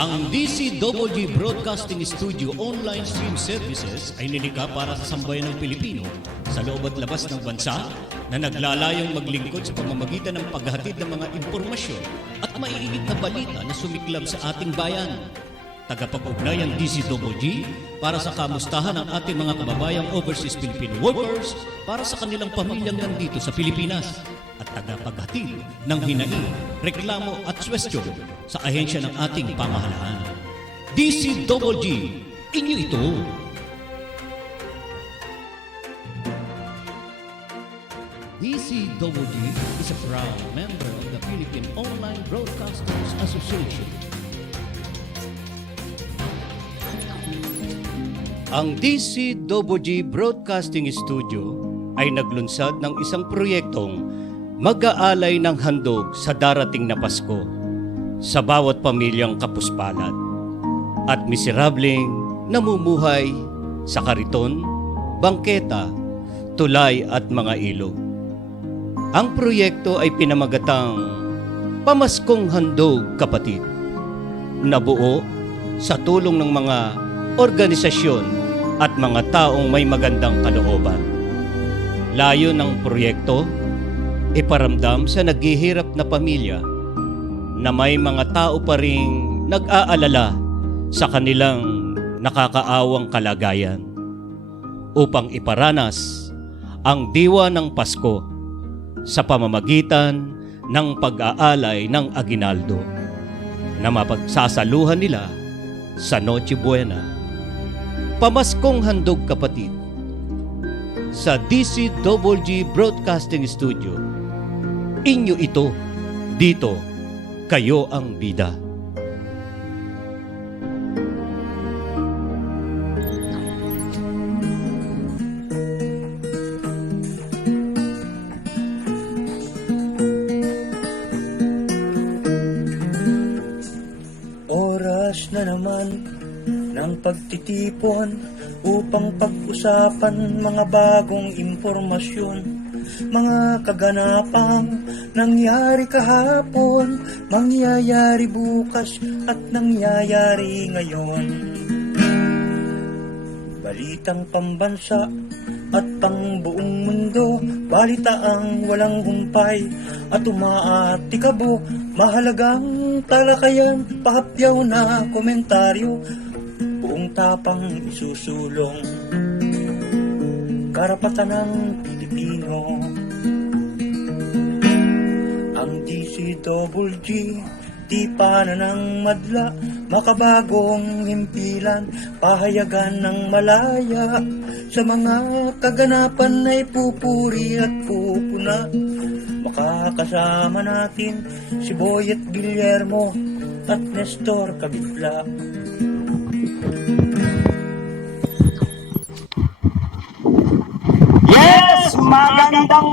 Ang DCWG Broadcasting Studio online stream services ay nilikha para sa sambayan ng Pilipino sa loob at labas ng bansa na naglalayong maglingkod sa pamamagitan ng paghahatid ng mga impormasyon at maiinit na balita na sumiklab sa ating bayan. Tagapag-ugnay ang DCWG para sa kamustahan ng ating mga kababayang overseas Filipino workers para sa kanilang pamilyang nandito sa Pilipinas at tagapaghatid ng hinaing, reklamo at suwestyon sa ahensya ng ating pamahalaan. DCWG, inyo ito! DCWG is a proud member of the Philippine Online Broadcasters Association. Ang DCWG Broadcasting Studio ay naglunsad ng isang proyektong mag-aalay ng handog sa darating na Pasko sa bawat pamilyang kapuspalad at miserableng namumuhay sa kariton, bangketa, tulay at mga ilog. Ang proyekto ay pinamagatang Pamaskong Handog Kapatid, nabuo sa tulong ng mga organisasyon at mga taong may magandang kalooban. Layo ng proyekto, iparamdam sa naghihirap na pamilya na may mga tao pa ring nag-aalala sa kanilang nakakaawang kalagayan upang iparanas ang diwa ng Pasko sa pamamagitan ng pag-aalay ng aginaldo na mapagsasaluhan nila sa Noche Buena. Pamaskong Handog Kapatid sa DCWG Broadcasting Studio. Inyo ito, dito, kayo ang bida. Oras na naman ng pagtitipon upang pag-usapan mga bagong impormasyon, mga kaganapang nangyari kahapon, mangyayari bukas at nangyayari ngayon. Balitang pambansa at pang buong mundo, balitaang walang humpay at umaatikabo, mahalagang talakayan, pahapyaw na komentaryo, buong tapang isusulong, karapatan ng Pilipino. Ang DCWG, di pa na ng madla, makabagong himpilan, pahayagan ng malaya, sa mga kaganapan ay pupuri at pupuna. Makakasama natin si Boyet Guillermo at Nestor Cabitla. Yes!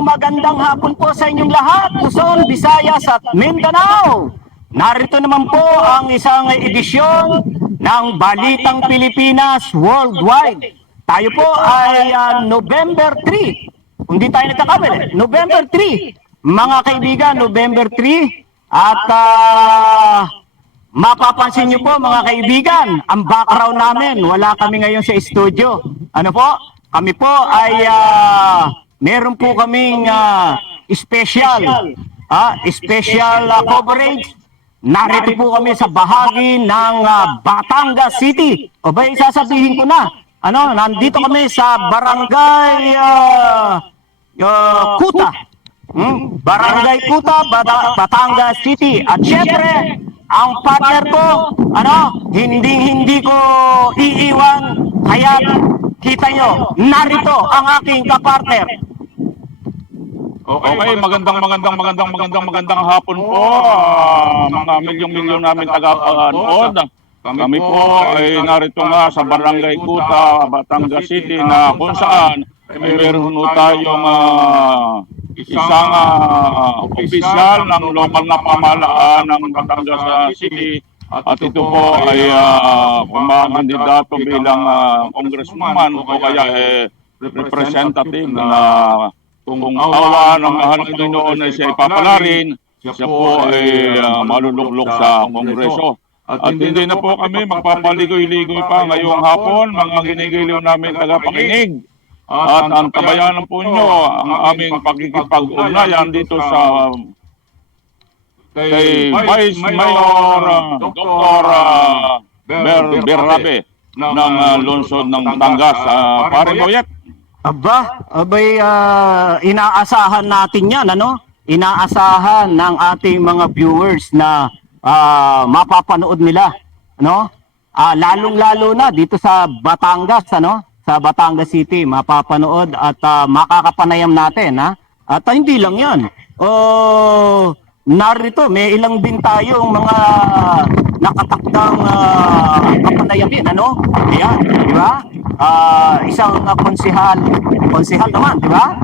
Magandang hapon po sa inyong lahat, Luzon, Visayas at Mindanao. Narito naman po ang isang edisyon ng Balitang Pilipinas Worldwide. Tayo po ay November 3. Hindi tayo nagkakamali. November 3. Mga kaibigan, November 3. At mapapansin nyo po mga kaibigan, ang background namin, wala kami ngayon sa studio. Ano po? Kami po ay meron po kaming special coverage. Narito po kami sa bahagi ng Batangas City. O ba, isasabihin ko na. Nandito kami sa Barangay Kuta. Barangay Kuta, Batangas City. At syempre, ang partner ko, hindi ko iiwan. Kaya kita nyo, narito ang aking kapartner. Okay, magandang hapon po, mga milyong-milyon namin taga-panood. Kami po ay narito nga sa Barangay Kuta, Batangas City, na kung saan ay meron tayong isang opisyal ng lokal na pamahalaan ng Batangas City. At ito po ay kumakandidato bilang congressman o kaya representative na kung awa ng mahal ng Panginoon ay siya ipapalarin, siya po ay maluluklok sa Kongreso. At hindi na po kami magpapaligoy-ligoy pa ngayong hapon, mga ginigiliw namin tagapakinig. At ang tabayanan po nyo ang aming pagkikipag-ugnayan dito sa kay Vice Mayor Dr. Berrabe ng lungsod ng Batangas. Pare Boyet. Abay, inaasahan natin yan, ano? Inaasahan ng ating mga viewers na mapapanood nila, ano? Lalong-lalo na dito sa Batangas, ano? Sa Batangas City, mapapanood at makakapanayam natin, ha? At hindi lang yan. Narito, may ilang din tayong mga nakatakdang kapanayamin, ano? Ayan, di ba? Isang konsehal naman, di ba?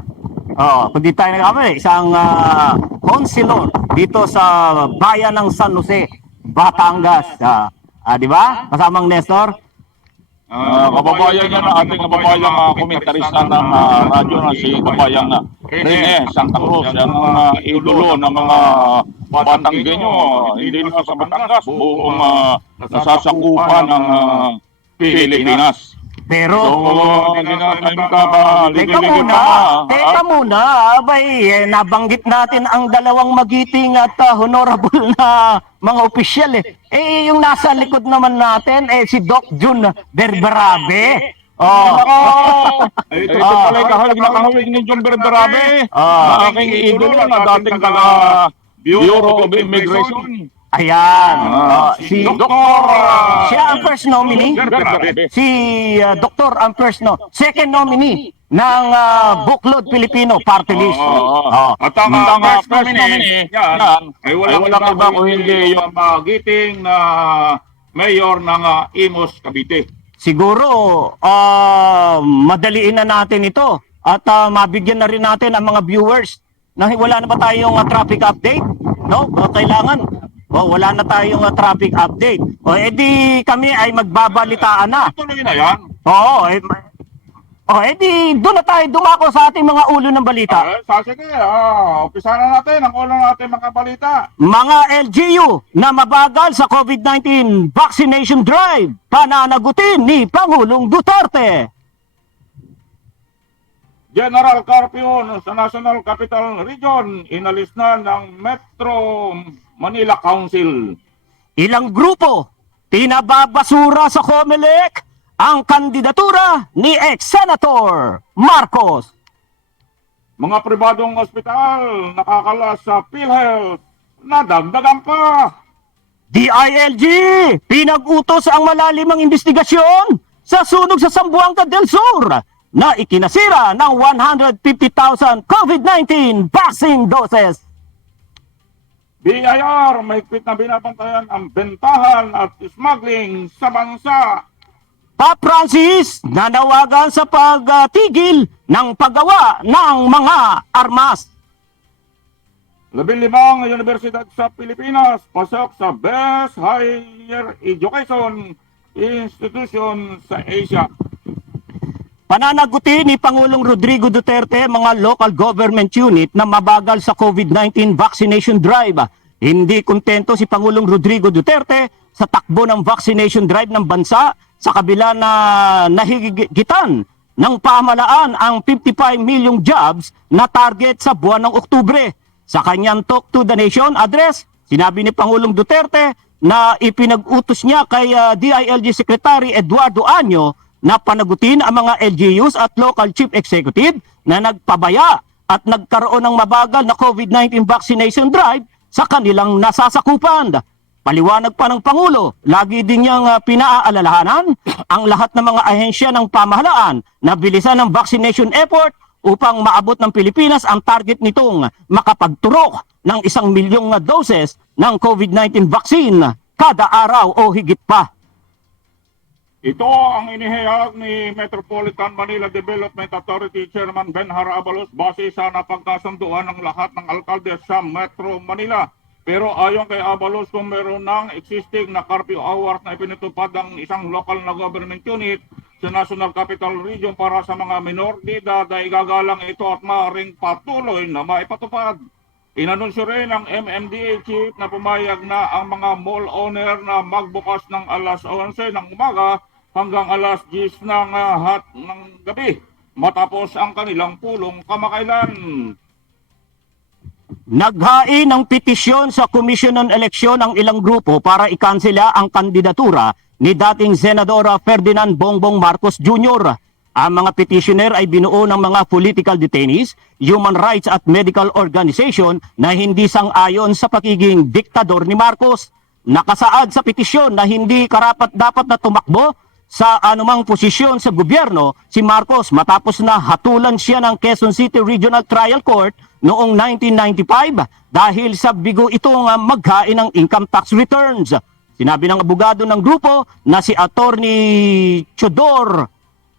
Kung di tayo nagkamali, isang konsilor dito sa bayan ng San Jose, Batangas. Di ba? Kasamang Nestor. Kababayan niya na ating kababayang komentarista ng radyo na si kabayang Rene Santa Cruz. Yan ang idolo ng mga Batanggenyo. Hindi lang sa Batangas, buong nasasakupan ng Pilipinas. Pero, teka Teka muna, abay, nabanggit natin ang dalawang magiting at honorable na mga opisyal yung nasa likod naman natin, si Doc Jun Berbrabe. Ito pala yung kahawig ni John Berbrabe, na aking idolo na dating taga Bureau of Immigration. Ayan. Si Dr. siya ang first nominee. Berbrabe. Si Dr. ang first second nominee ng Buklod Pilipino Party List. At ang first nominee, yan, ay walang iba kung hindi yung magiting na mayor ng Imus, Cavite. Siguro, madaliin na natin ito at mabigyan na rin natin ang mga viewers na wala na ba tayong traffic update? No? Kailangan. Wala na tayong traffic update. Edi kami ay magbabalitaan na. Tuloy na yan. Edi doon na tayo dumako sa ating mga ulo ng balita. Sige, umpisa na natin ang ulo natin mga balita. Mga LGU na mabagal sa COVID-19 vaccination drive, pananagutin ni Pangulong Duterte. General curfew sa National Capital Region, inalis na ng Metro Manila Council. Ilang grupo pinababasura sa COMELEC ang kandidatura ni ex-Senator Marcos. Mga pribadong ospital nakakalas sa PhilHealth, nadagdagan pa. DILG pinag-utos ang malalimang investigasyon sa sunog sa Zamboanga del Sur na ikinasira ng 150,000 COVID-19 vaccine doses. BIR, mahigpit na binabantayan ang bentahan at smuggling sa bansa. Pop Francis nanawagan sa pagtigil ng paggawa ng mga armas. 15 universidad sa Pilipinas pasok sa Best Higher Education Institution sa Asia. Pananagutin ni Pangulong Rodrigo Duterte mga local government unit na mabagal sa COVID-19 vaccination drive. Hindi kontento si Pangulong Rodrigo Duterte sa takbo ng vaccination drive ng bansa sa kabila na nahigitan ng pamahalaan ang 55 million jobs na target sa buwan ng Oktubre. Sa kanyang Talk to the Nation address, sinabi ni Pangulong Duterte na ipinag-utos niya kay DILG Secretary Eduardo Año na panagutin ang mga LGUs at local chief executive na nagpabaya at nagkaroon ng mabagal na COVID-19 vaccination drive sa kanilang nasasakupan. Paliwanag pa ng Pangulo, lagi din niyang pinaaalalahanan ang lahat ng mga ahensya ng pamahalaan na bilisan ang vaccination effort upang maabot ng Pilipinas ang target nitong makapagturok ng 1 milyong doses ng COVID-19 vaccine kada araw o higit pa. Ito ang inihayag ni Metropolitan Manila Development Authority Chairman Benhar Abalos base sa napagkasunduan ng lahat ng alkalde sa Metro Manila. Pero ayon kay Abalos, kung meron ng existing na curfew hours na ipinatupad ng isang local na government unit sa National Capital Region para sa mga minor de edad, ay igagalang ito at maaaring patuloy na maipatupad. Inanunsyo rin ng MMDA chief na pumayag na ang mga mall owner na magbukas ng alas 11 ng umaga hanggang alas 10 ng gabi matapos ang kanilang pulong kamakailan. Naghain ng petisyon sa Komisyon ng Eleksyon ang ilang grupo para ikansela ang kandidatura ni dating Senadora Ferdinand Bongbong Marcos Jr. Ang mga petitioner ay binuo ng mga political detainees, human rights at medical organization na hindi sang-ayon sa pagiging diktador ni Marcos. Nakasaad sa petisyon na hindi karapat-dapat na tumakbo sa anumang posisyon sa gobyerno si Marcos matapos na hatulan siya ng Quezon City Regional Trial Court noong 1995 dahil sa bigo itong maghain ng income tax returns. Sinabi ng abogado ng grupo na si Attorney Chidore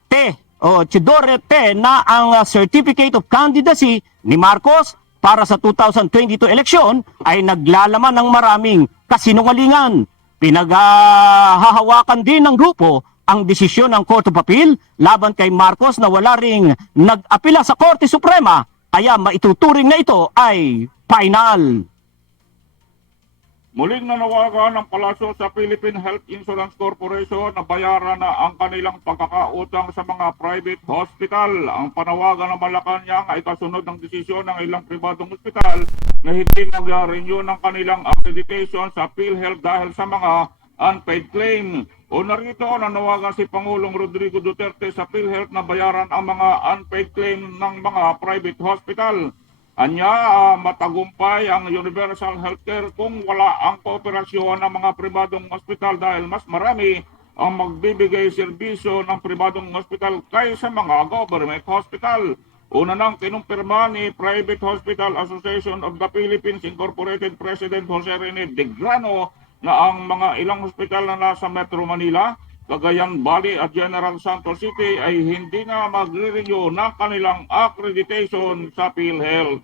Te na ang Certificate of Candidacy ni Marcos para sa 2022 eleksyon ay naglalaman ng maraming kasinungalingan. Pinaghahawakan din ng grupo ang desisyon ng Court of Appeal laban kay Marcos na wala ring nag-apila sa Korte Suprema kaya maituturing na ito ay final. Muling nanawagan ng palasyo sa Philippine Health Insurance Corporation na bayaran na ang kanilang pagkakautang sa mga private hospital. Ang panawagan ng Malacanang ay kasunod ng desisyon ng ilang pribadong hospital na hindi nag-renew ng kanilang accreditation sa PhilHealth dahil sa mga unpaid claim. O narito, nanawagan si Pangulong Rodrigo Duterte sa PhilHealth na bayaran ang mga unpaid claim ng mga private hospital. Anya, matagumpay ang universal healthcare kung wala ang kooperasyon ng mga pribadong ospital dahil mas marami ang magbibigay serbisyo ng pribadong ospital kaysa mga government hospital. Una nang kinumpirma ni Private Hospital Association of the Philippines Incorporated President Jose Rene De Grano na ang mga ilang ospital na nasa Metro Manila, Cagayan Valley at General Santos City ay hindi na magre-renew ng kanilang accreditation sa PhilHealth.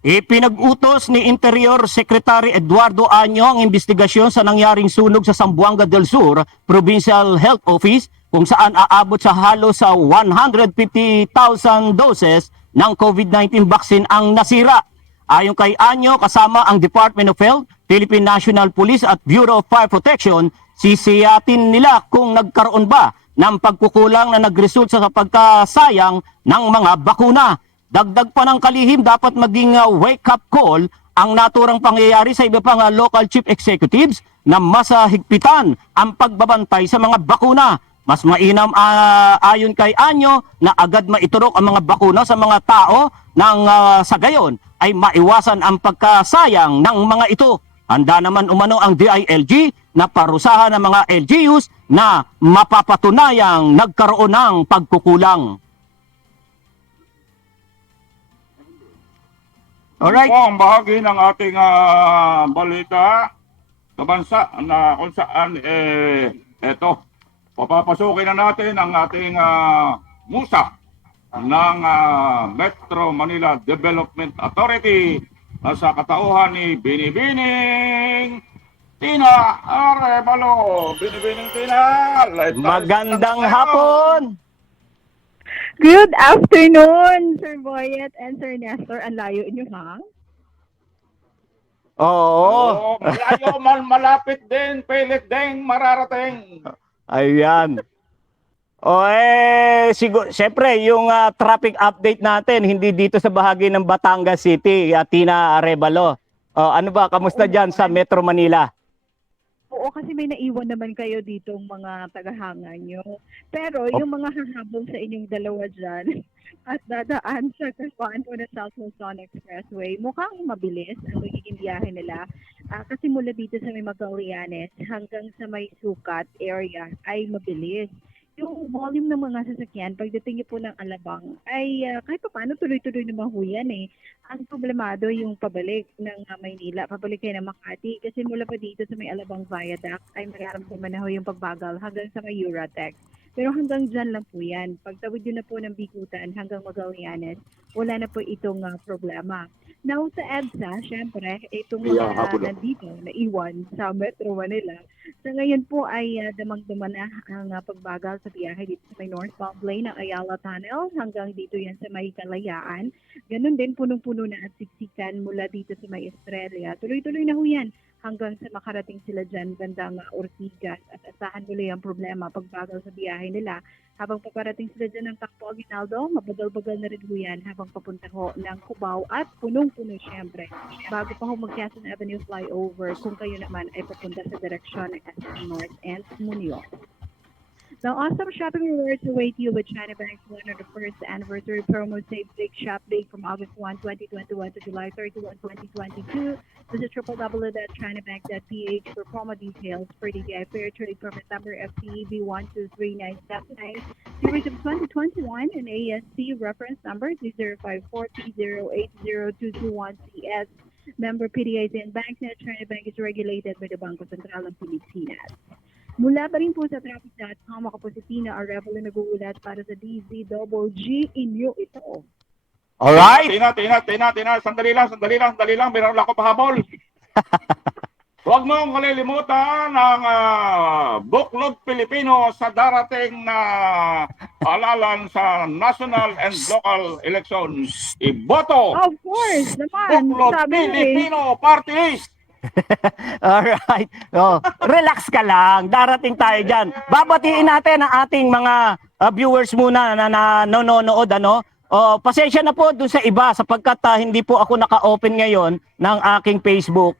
Ipinag-utos ni Interior Secretary Eduardo Año ang investigasyon sa nangyaring sunog sa Zamboanga del Sur Provincial Health Office kung saan aabot sa halos sa 150,000 doses ng COVID-19 vaccine ang nasira. Ayon kay Año, kasama ang Department of Health, Philippine National Police at Bureau of Fire Protection, sisiyatin nila kung nagkaroon ba ng pagkukulang na nagresult sa pagkasayang ng mga bakuna. Dagdag pa ng kalihim, dapat maging wake-up call ang naturang pangyayari sa iba pang local chief executives na mas higpitan ang pagbabantay sa mga bakuna. Mas mainam ayon kay Anyo na agad maiturok ang mga bakuna sa mga tao nang sa gayon ay maiwasan ang pagkasayang ng mga ito. Handa naman umano ang DILG na parusahan ng mga LGUs na mapapatunayang nagkaroon ng pagkukulang. Alright. Ito ang bahagi ng ating balita sa bansa na kung saan eto, papapasukin na natin ang ating musa ng Metro Manila Development Authority sa katauhan ni Binibining Tina Arevalo. Binibining Tina, Magandang hapon! Good afternoon, Sir Boyet and Sir Nestor. Ang layo inyo, ha? Oo. Malayo man, malapit din, pilit din, mararating. Ayan. Siyempre, yung traffic update natin, hindi dito sa bahagi ng Batangas City, Tina Arevalo. Ano ba, kamusta dyan sa Metro Manila? Oo, kasi may naiwan naman kayo ditong mga tagahanga nyo. Pero yung mga hahabol sa inyong dalawa dyan at dadaan sa kaswaan po ng South Luzon Expressway, mukhang mabilis ang magiging biyahe nila. Kasi mula dito sa may Magallanes hanggang sa may Sukat area ay mabilis. Yung volume ng mga sasakyan, pagdating niyo po ng Alabang, ay kahit pa paano tuloy-tuloy naman ho yan eh. Ang problemado yung pabalik ng Maynila, pabalik kayo ng Makati, kasi mula pa dito sa may Alabang Viaduct ay mararamdaman na ho yung pagbagal hanggang sa may Eurotex. Pero hanggang dyan lang po yan. Pagtawid yun na po ng Bikutan hanggang Magallanes, wala na po itong problema. Now sa EDSA, syempre, itong mga nandito, naiwan sa Metro Manila, Sa ngayon po ay damang-dama na ang pagbagal sa biyahe dito sa may northbound lane ng Ayala Tunnel hanggang dito yan sa may Kalayaan. Ganun din, punong-puno na at siksikan mula dito sa may Estrella. Tuloy-tuloy na ho yan hanggang sa makarating sila dyan bandang Ortigas at asahan muli ang problema pagbagal sa biyahe nila. Habang paparating sila dyan ng Takpo Aguinaldo, mabagal-bagal na rin ho yan habang papunta ho ng Cubao at punong-puno syempre. Bago pa ho mag-Quezon Avenue flyover kung kayo naman ay papunta sa direksyon ng SM North and Munio. Now, awesome shopping rewards await you with China Bank's 101st anniversary promo. Save big, shop big from August 1, 2021 to July 31, 2022. Visit www.chinabank.ph for promo details for DTI Fair Trade Permit number FTEB 123979, series of 2021, and ASC reference number 054P0802221CS. Member PDIC and BankNet. China Bank is regulated by the Bangko Sentral ng Pilipinas. Mula pa rin po sa traffic.com, ako po si Tina Arevalo nag-uulat para sa DZGG inyo ito. Alright? Tina. Sandali lang. Meron lang ako pahabol. Huwag mong kalilimutan ang Buklod Pilipino sa darating na halalan sa national and local elections. Iboto! Of course, naman. Buklod Sabi mo Pilipino Party List! Alright. Oh, relax ka lang. Darating tayo dyan. Babatiin natin ang ating mga viewers muna na nanonood. Oh, pasensya na po dun sa iba sapagkat hindi po ako naka-open ngayon ng aking Facebook.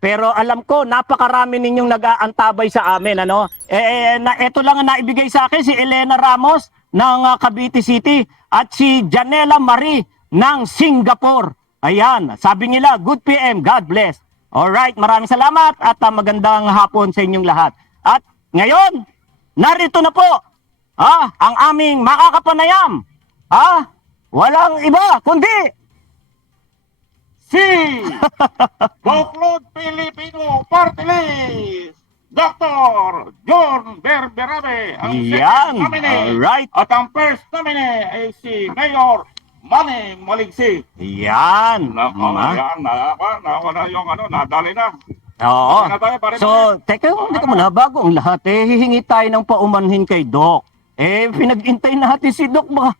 Pero alam ko napakarami ninyong nag-aantabay sa amin. Ito lang ang naibigay sa akin si Elena Ramos ng Cavite City at si Janela Marie ng Singapore. Ayan, sabi nila, good PM, God bless. Alright, maraming salamat at magandang hapon sa inyong lahat. At ngayon, narito na po ang aming makakapanayam. Walang iba kundi si Buklod Pilipino Party List, Dr. John Berberabe, ang second nominee. Alright. At ang first nominee ay si Mayor Manny Maligsi. Yan. Nako na yung nadali na. Oo. Ano tayo, pare? So, teka muna, bago ang lahat, hihingi tayo ng paumanhin kay Doc. Pinag-intay natin si Doc ba?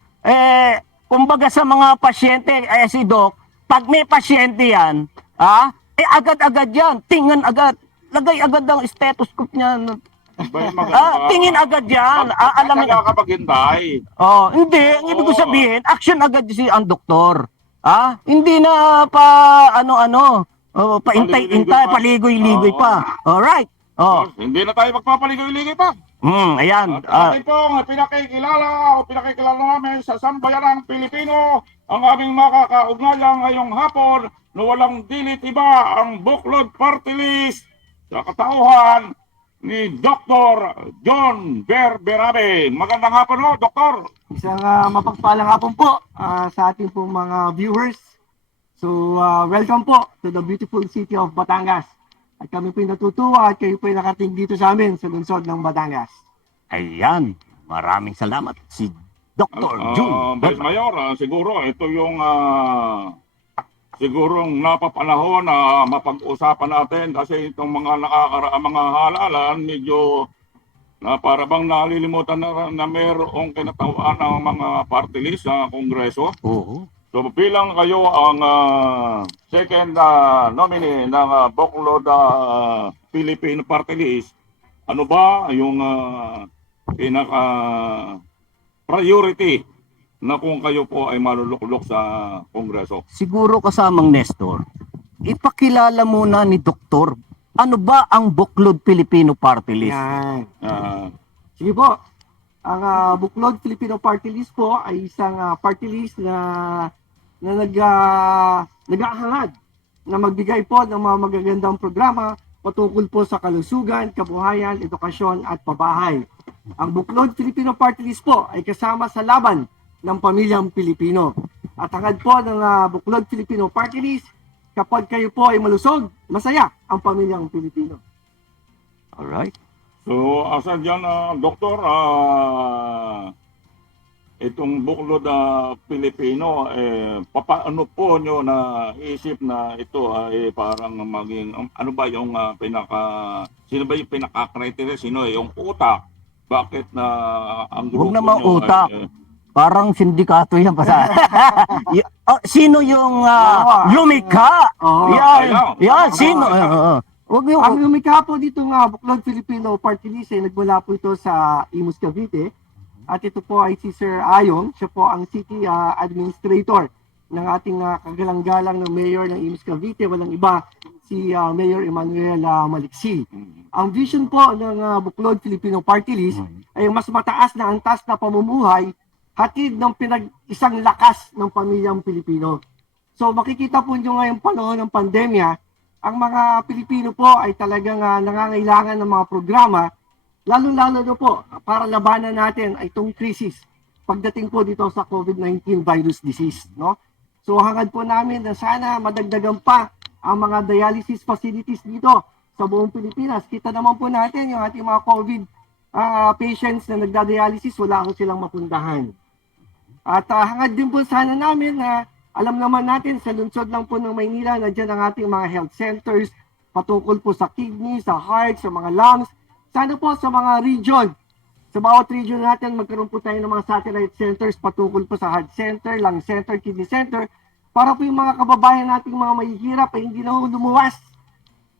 Kumbaga sa mga pasyente, si Doc, pag may pasyente yan, agad-agad yan, tingnan agad, lagay agad ang stethoscope niya. Tingin agad yan. Alam mo ka paghintay. Hindi. Ang ibig ko sabihin, action agad si ang doktor. Hindi na pa paintay-intay, paligoy-ligoy pa. Alright. Hindi na tayo magpapaligoy-ligoy pa. Ayan. At ating pong pinakikilala namin sa sambayanang Pilipino ang aming makakaugnayang ngayong hapon na walang dilit iba ang Buklod Party List sa katauhan ni Dr. John Berberabe. Magandang hapon mo, Doktor. Isang mapagpalang hapon po sa ating pong mga viewers. So, welcome po to the beautiful city of Batangas. At kami po natutuwa at kayo po nakating dito sa amin sa lungsod ng Batangas. Ayan. Maraming salamat si Dr. John Vice Mayor, siguro ito yung sigurong napapanahon na mapag-usapan natin kasi itong mga mga halalan medyo na para bang nalilimutan na mayroong kinatawaan ng mga party list sa Kongreso. Oo. So bilang kayo ang second nominee ng Buklod Philippine Party List, ano ba yung pinaka priority na kung kayo po ay maluluklok sa Kongreso? Siguro kasamang Nestor, ipakilala muna ni Doktor, ano ba ang Buklod Filipino Party List? Yan. Ah, Sige po. Ang Buklod Filipino Party List po ay isang party list na nag-ahangad na magbigay po ng mga magagandang programa patungkol po sa kalusugan, kabuhayan, edukasyon at pabahay. Ang Buklod Filipino Party List po ay kasama sa laban ng pamilyang Pilipino. At hangad po ng Buklod Filipino Party List, kapag kayo po ay malusog, masaya ang pamilyang Pilipino. Alright. so asa dyan, Doktor, itong buklod na Pilipino, papaano po nyo na isip na ito ay parang maging, ano ba yung sino ba yung pinaka-criteria? Sino yung utak? Bakit na ang Huwag grupo naman nyo utak. Parang sindikato yan pa. Sino yung lumikha? Oo. Yan, sino? Huwag yung... Ang lumikha po dito nga, Buklod Filipino Party List, ay nagmula po ito sa Imus, Cavite. At ito po ay si Sir Ayong, siya po ang city administrator ng ating kagalang-galang na mayor ng Imus, Cavite. Walang iba, si Mayor Emmanuel Maliksi. Ang vision po ng Buklod Filipino Party List ay mas mataas na antas na pamumuhay, hatid ng isang lakas ng pamilyang Pilipino. So makikita po nyo ngayong panahon ng pandemya, ang mga Pilipino po ay talagang nangangailangan ng mga programa, lalo-lalo na po para labanan natin ay itong krisis pagdating po dito sa COVID-19 virus disease. No? So hangad po namin na sana madagdagan pa ang mga dialysis facilities dito sa buong Pilipinas. Kita naman po natin yung ating mga COVID patients na nagda-dialysis, wala ko silang mapuntahan. At hangad din po sana namin na alam naman natin sa lungsod lang po ng Maynila na dyan ang ating mga health centers patungkol po sa kidney, sa heart, sa mga lungs. Sana po sa mga region, sa bawat region natin magkaroon po tayo ng mga satellite centers patungkol po sa heart center, lung center, kidney center para po yung mga kababayan nating mga mahihirap ay hindi na lumuwas.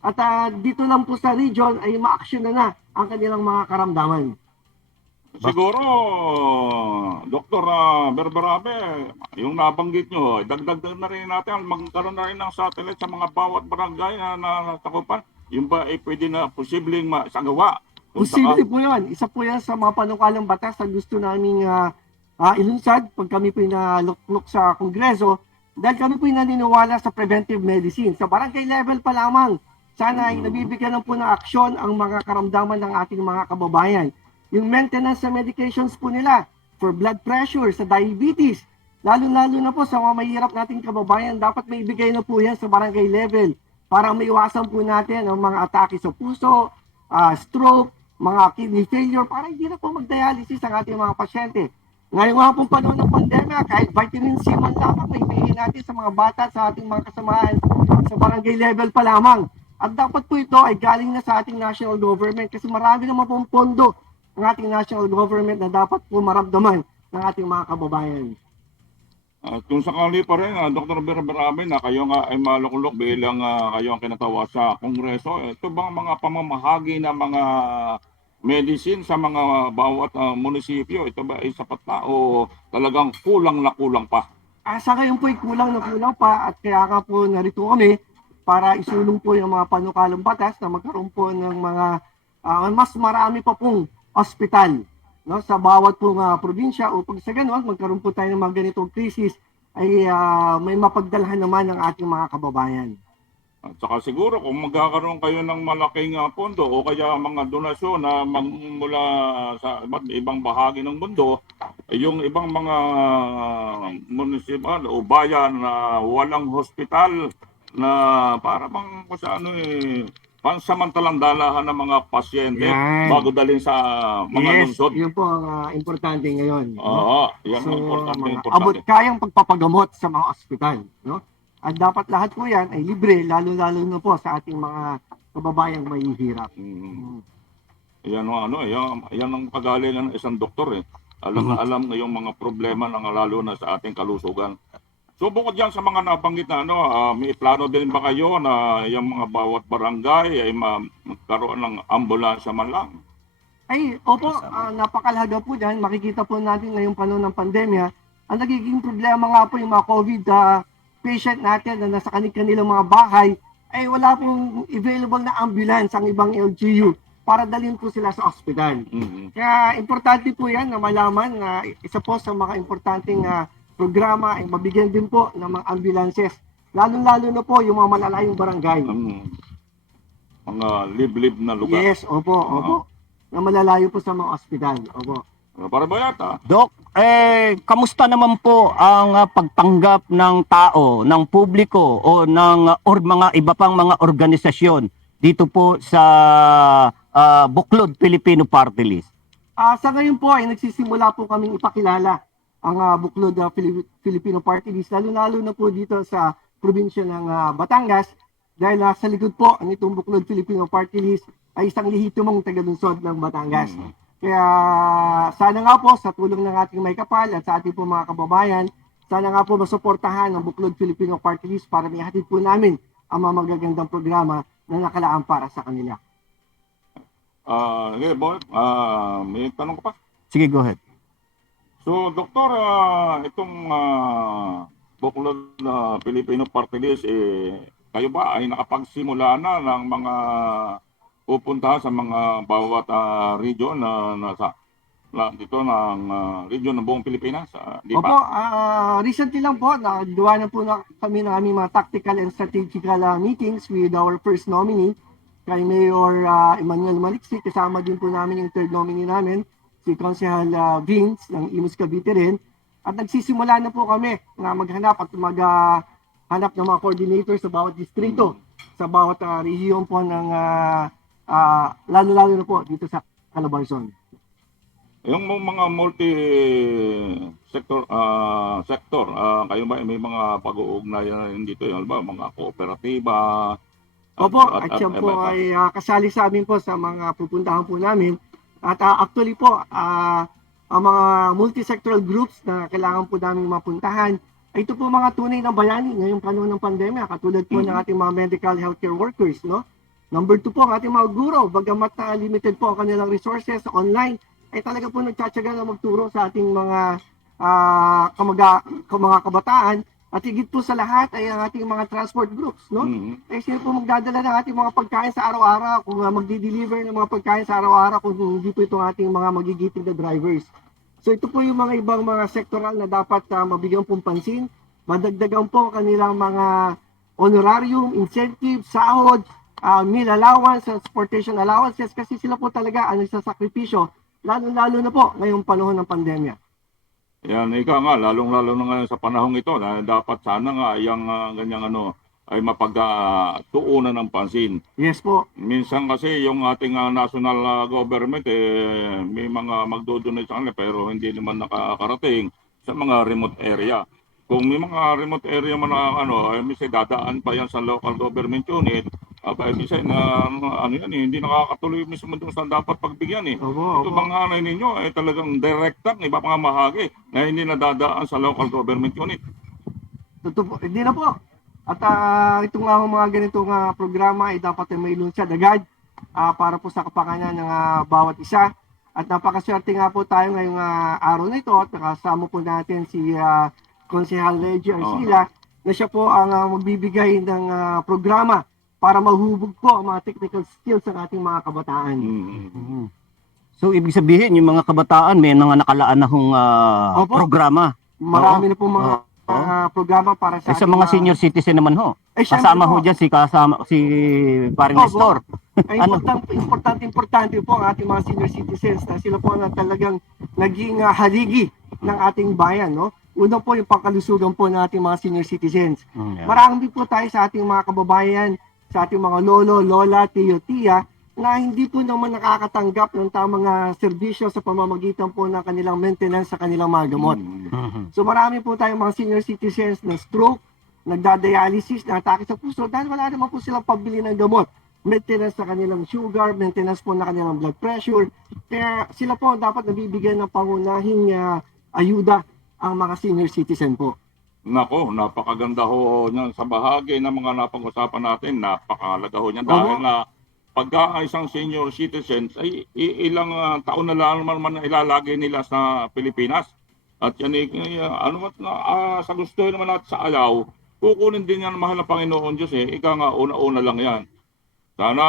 At dito lang po sa region ay ma-action na ang kanilang mga karamdaman. Siguro, Dr. Berberabe, yung nabanggit nyo, dagdag na rin natin, magkaroon na rin ng satellite sa mga bawat barangay na natakupan. Yung ba ay pwede na posibleng masagawa? Posible po yan. Isa po yan sa mga panukalang batas na gusto namin ilunsad pag kami po naluklok sa Kongreso dahil kami po naniniwala sa preventive medicine. Sa barangay level pa lamang, sana ay nabibigyan po ng aksyon ang mga karamdaman ng ating mga kababayan. Yung maintenance sa medications po nila for blood pressure, sa diabetes, lalo-lalo na po sa mga mahirap nating kababayan, dapat may ibigay na po yan sa barangay level para maiwasan po natin ang mga atake sa puso, stroke, mga kidney failure, para hindi na po mag-dialysis ang ating mga pasyente. Ngayon nga pong panahon ng pandemya, kahit vitamin C man lamang, may bigay natin sa mga bata, sa ating mga kasamahan sa barangay level pa lamang. At dapat po ito ay galing na sa ating national government kasi marami naman pong pondo ng ating national government na dapat po maramdaman ng ating mga kababayan. At kung sakali pa rin, Dr. Berberabe, na kayo nga ay maluklok bilang kayo ang kinatawa sa Kongreso, ito bang mga pamamahagi na mga medicine sa mga bawat munisipyo, ito ba ay sapat na o talagang kulang na kulang pa? Sa ngayon po ay kulang na kulang pa at kaya nga po narito kami para isulong po yung mga panukalang batas na magkaroon po ng mga mas marami pa pong ospital, no, sa bawat pong probinsya upang sa ganun magkaroon po tayo ng mga ganitong krisis ay may mapagdalhan naman ng ating mga kababayan. At saka siguro kung magkakaroon kayo ng malaking pondo o kaya mga donasyon na mula sa ibang bahagi ng mundo, yung ibang mga munisipal o bayan na walang hospital na para bang kung sa pansamantalang dalahan ng mga pasyente Yan. bago dalhin sa mga lungsod. Yun po ang importante ngayon. Oo, yan So, ang importante. abot kayang pagpapagamot sa mga ospital, no? At dapat lahat po yan ay libre, lalo-lalo na po sa ating mga kababayang mahihirap. Yan ang kagalingan ng isang doktor eh. Alam na alam ngayong mga problema ng lalo na sa ating kalusugan. So bukod diyan sa mga nabanggit na may plano din ba kayo na yung mga bawat barangay ay magkaroon ng ambulansya man lang? Ay, opo, napakalaga po dyan. Makikita po natin ngayong panahon ng pandemya, ang nagiging problema nga po yung mga COVID patient natin na nasa kanilang mga bahay, ay wala pong available na ambulance ang ibang LGU para dalhin po sila sa ospital. Kaya importante po yan na malaman na isa po sa mga importanteng programa ay mabigyan din po ng mga ambulances. Lalo-lalo na po yung mga malalayong barangay. Mga liblib na lugar. Yes, opo. Na malalayo po sa mga ospital. Opo. Para ba yata? Dok, kamusta naman po ang pagtanggap ng tao, ng publiko o ng mga iba pang mga organisasyon dito po sa Buklod Filipino Party List? Sa ngayon po ay nagsisimula po kaming ipakilala ang Buklod Filipino Party List, lalo na po dito sa probinsya ng Batangas, dahil sa likod po ang itong Buklod Filipino Party List ay isang lehitimong taga-lungsod ng Batangas. Kaya sana nga po sa tulong ng ating may kapal at sa ating po mga kababayan, sana nga po masuportahan ang Buklod Filipino Party List para may hatid po namin ang mga magagandang programa na nakalaan para sa kanila. Okay, boy. May tanong ka pa? Sige, go ahead. So, Doktor, itong Buklod na Filipino Party List, kayo ba ay nakapagsimula na ng mga pupuntahan sa mga bawat region na nasa dito ng region ng buong Pilipinas? Di Opo, ba? recently lang po, nagawa na po na kami ng aming mga tactical and strategical meetings with our first nominee, kay Mayor Emmanuel Maliksi. Kasama din po namin yung third nominee namin, si Consehal Vince ng Imus Cavite rin. At nagsisimula na po kami na maghanap at maghanap ng mga coordinators sa bawat distrito, sa bawat rehiyon po ng lalo-lalo na po dito sa Calabarzon. Yung mga multi-sector, kayo ba may mga pag-uugnayan dito? Yung ba, mga kooperatiba? Opo, at yan po ay kasali sa amin po sa mga pupuntahan po namin. At actually po, ang mga multi-sectoral groups na kailangan po namin mapuntahan, ay ito po mga tunay na bayani ngayong panahon ng pandemya, katulad po ng ating mga medical healthcare workers, no? Number 2 po, ang ating mga guro, bagamat limited po ang kanilang resources online, ay talaga po nagtsatsaga na magturo sa ating mga mga kabataan. At higit po sa lahat ay ang ating mga transport groups, no? Eh sino po magdadala ng ating mga pagkain sa araw-araw, kung magdi-deliver ng mga pagkain sa araw-araw, kung hindi po itong ating mga magigiting na drivers. So ito po yung mga ibang mga sectoral na dapat mabigyan pong pansin, madagdagan po kanilang mga honorarium, incentive, sahod, meal allowance, transportation allowances, kasi sila po talaga ang nagsasakripisyo, lalo na po ngayong panahon ng pandemya. Yan, ika nga, lalong-lalo na ngayon sa panahong ito, na dapat sana nga yung ganyang ay mapagtuunan ng pansin. Yes po. Minsan kasi yung ating national government, may mga magdodonate sa kanila pero hindi naman nakakarating sa mga remote area. Kung may mga remote area man na minsan dadaan pa yan sa local government unit, minsan hindi nakakatuloy mismo doon sa dapat pagbigyan Ito bang ninyo ay talagang direktang iba mga mahagi na hindi nadadaan sa local government unit. Totoo po, hindi na po. At itong mga ganitong programa ay dapat ay may lunsad agad para po sa kapakanan ng bawat isa. At napakaswerte nga po tayo ngayong araw na ito at nakasama po natin si Consehal Reggie Arcila na siya po ang magbibigay ng programa para mahubog po ang mga technical skills ng ating mga kabataan. So, ibig sabihin, yung mga kabataan, may mga nakalaan na hong programa. Marami na po mga programa para sa sa mga senior citizen naman ho. syempre Kasama ho po. dyan si Paring Nestor. Ay, importante po ang ating mga senior citizens na sila po na talagang naging haligi ng ating bayan, no? Una po yung pangkalusugan po ng ating mga senior citizens. Marami po tayo sa ating mga kababayan, sa ating mga lolo, lola, tiyo, tiya, na hindi po naman nakakatanggap ng tamang serbisyo sa pamamagitan po ng kanilang maintenance sa kanilang mga gamot. So marami po tayong mga senior citizens na stroke, nagdadialysis, na atake sa puso, dahil wala naman po silang pambili ng gamot. Maintenance sa kanilang sugar, maintenance po na kanilang blood pressure. Kaya sila po dapat nabibigyan ng pangunahing ayuda ang mga senior citizen po. Nako, napakaganda ho niyan sa bahagi ng mga napag-usapan natin. Napakahalaga ho niyan dahil na pagka isang senior citizens ay ilang taon na lang naman ilalagay nila sa Pilipinas. At yan sa gusto naman natin sa alaw, kukunin din yan mahal na Panginoon Diyos Ika nga una-una lang yan. Sana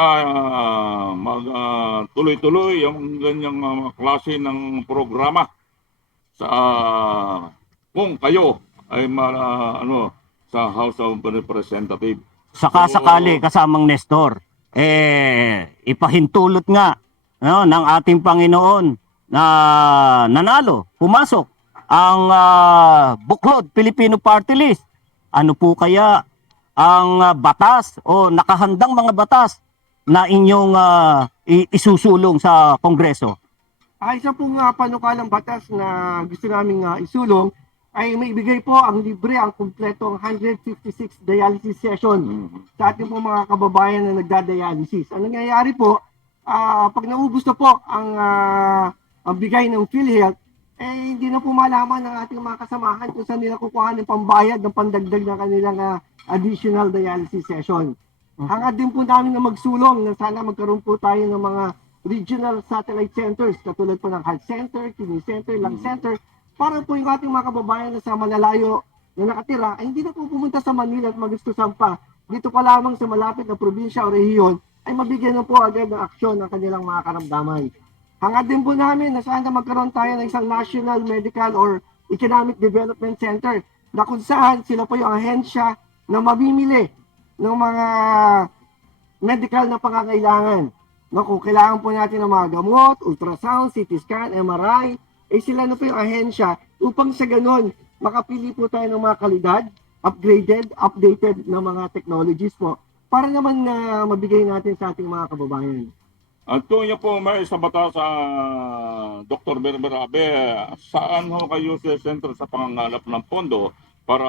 tuloy-tuloy yung ganyang klase ng programa sa kung kayo ay sa House of Representatives. Sakali kasamang Nestor, ipahintulot nga ng ating Panginoon na nanalo, pumasok ang Buklod Filipino Party List. Ano po kaya ang batas o nakahandang mga batas na inyong isusulong sa Kongreso? Isa pong panukalang batas na gusto naming isulong ay maibigay po ang libre, ang kumpletong 156 dialysis session sa ating po mga kababayan na nagda-dialysis. Ang nangyayari po, pag naubos na po ang bigay ng PhilHealth, hindi na po malaman ng ating mga kasamahan kung saan nila kukuha ng pambayad ng pandagdag ng kanilang additional dialysis session. Hangad din po namin na magsulong na sana magkaroon po tayo ng mga regional satellite centers katulad po ng heart center, kidney center, lung center para po yung ating mga kababayan na sa malalayo na nakatira ay hindi na po pumunta sa Manila at magustusan pa. Dito pa lamang sa malapit na probinsya o rehiyon ay mabigyan na po agad ng aksyon ng kanilang mga karamdaman. Hangad din po namin na sana magkaroon tayo ng isang National Medical or Economic Development Center na kung saan sila po yung ahensya na mamimili ng mga medical na pangangailangan. No, kung kailangan po natin ng mga gamot, ultrasound, CT scan, MRI, sila na po yung ahensya upang sa ganun makapili po tayo ng mga kalidad, upgraded, updated na mga technologies po para naman na mabigay natin sa ating mga kababayan. At kung yan po may sabata sa Dr. Berberabe, saan ho kayo sa sentro sa pangangalap ng pondo para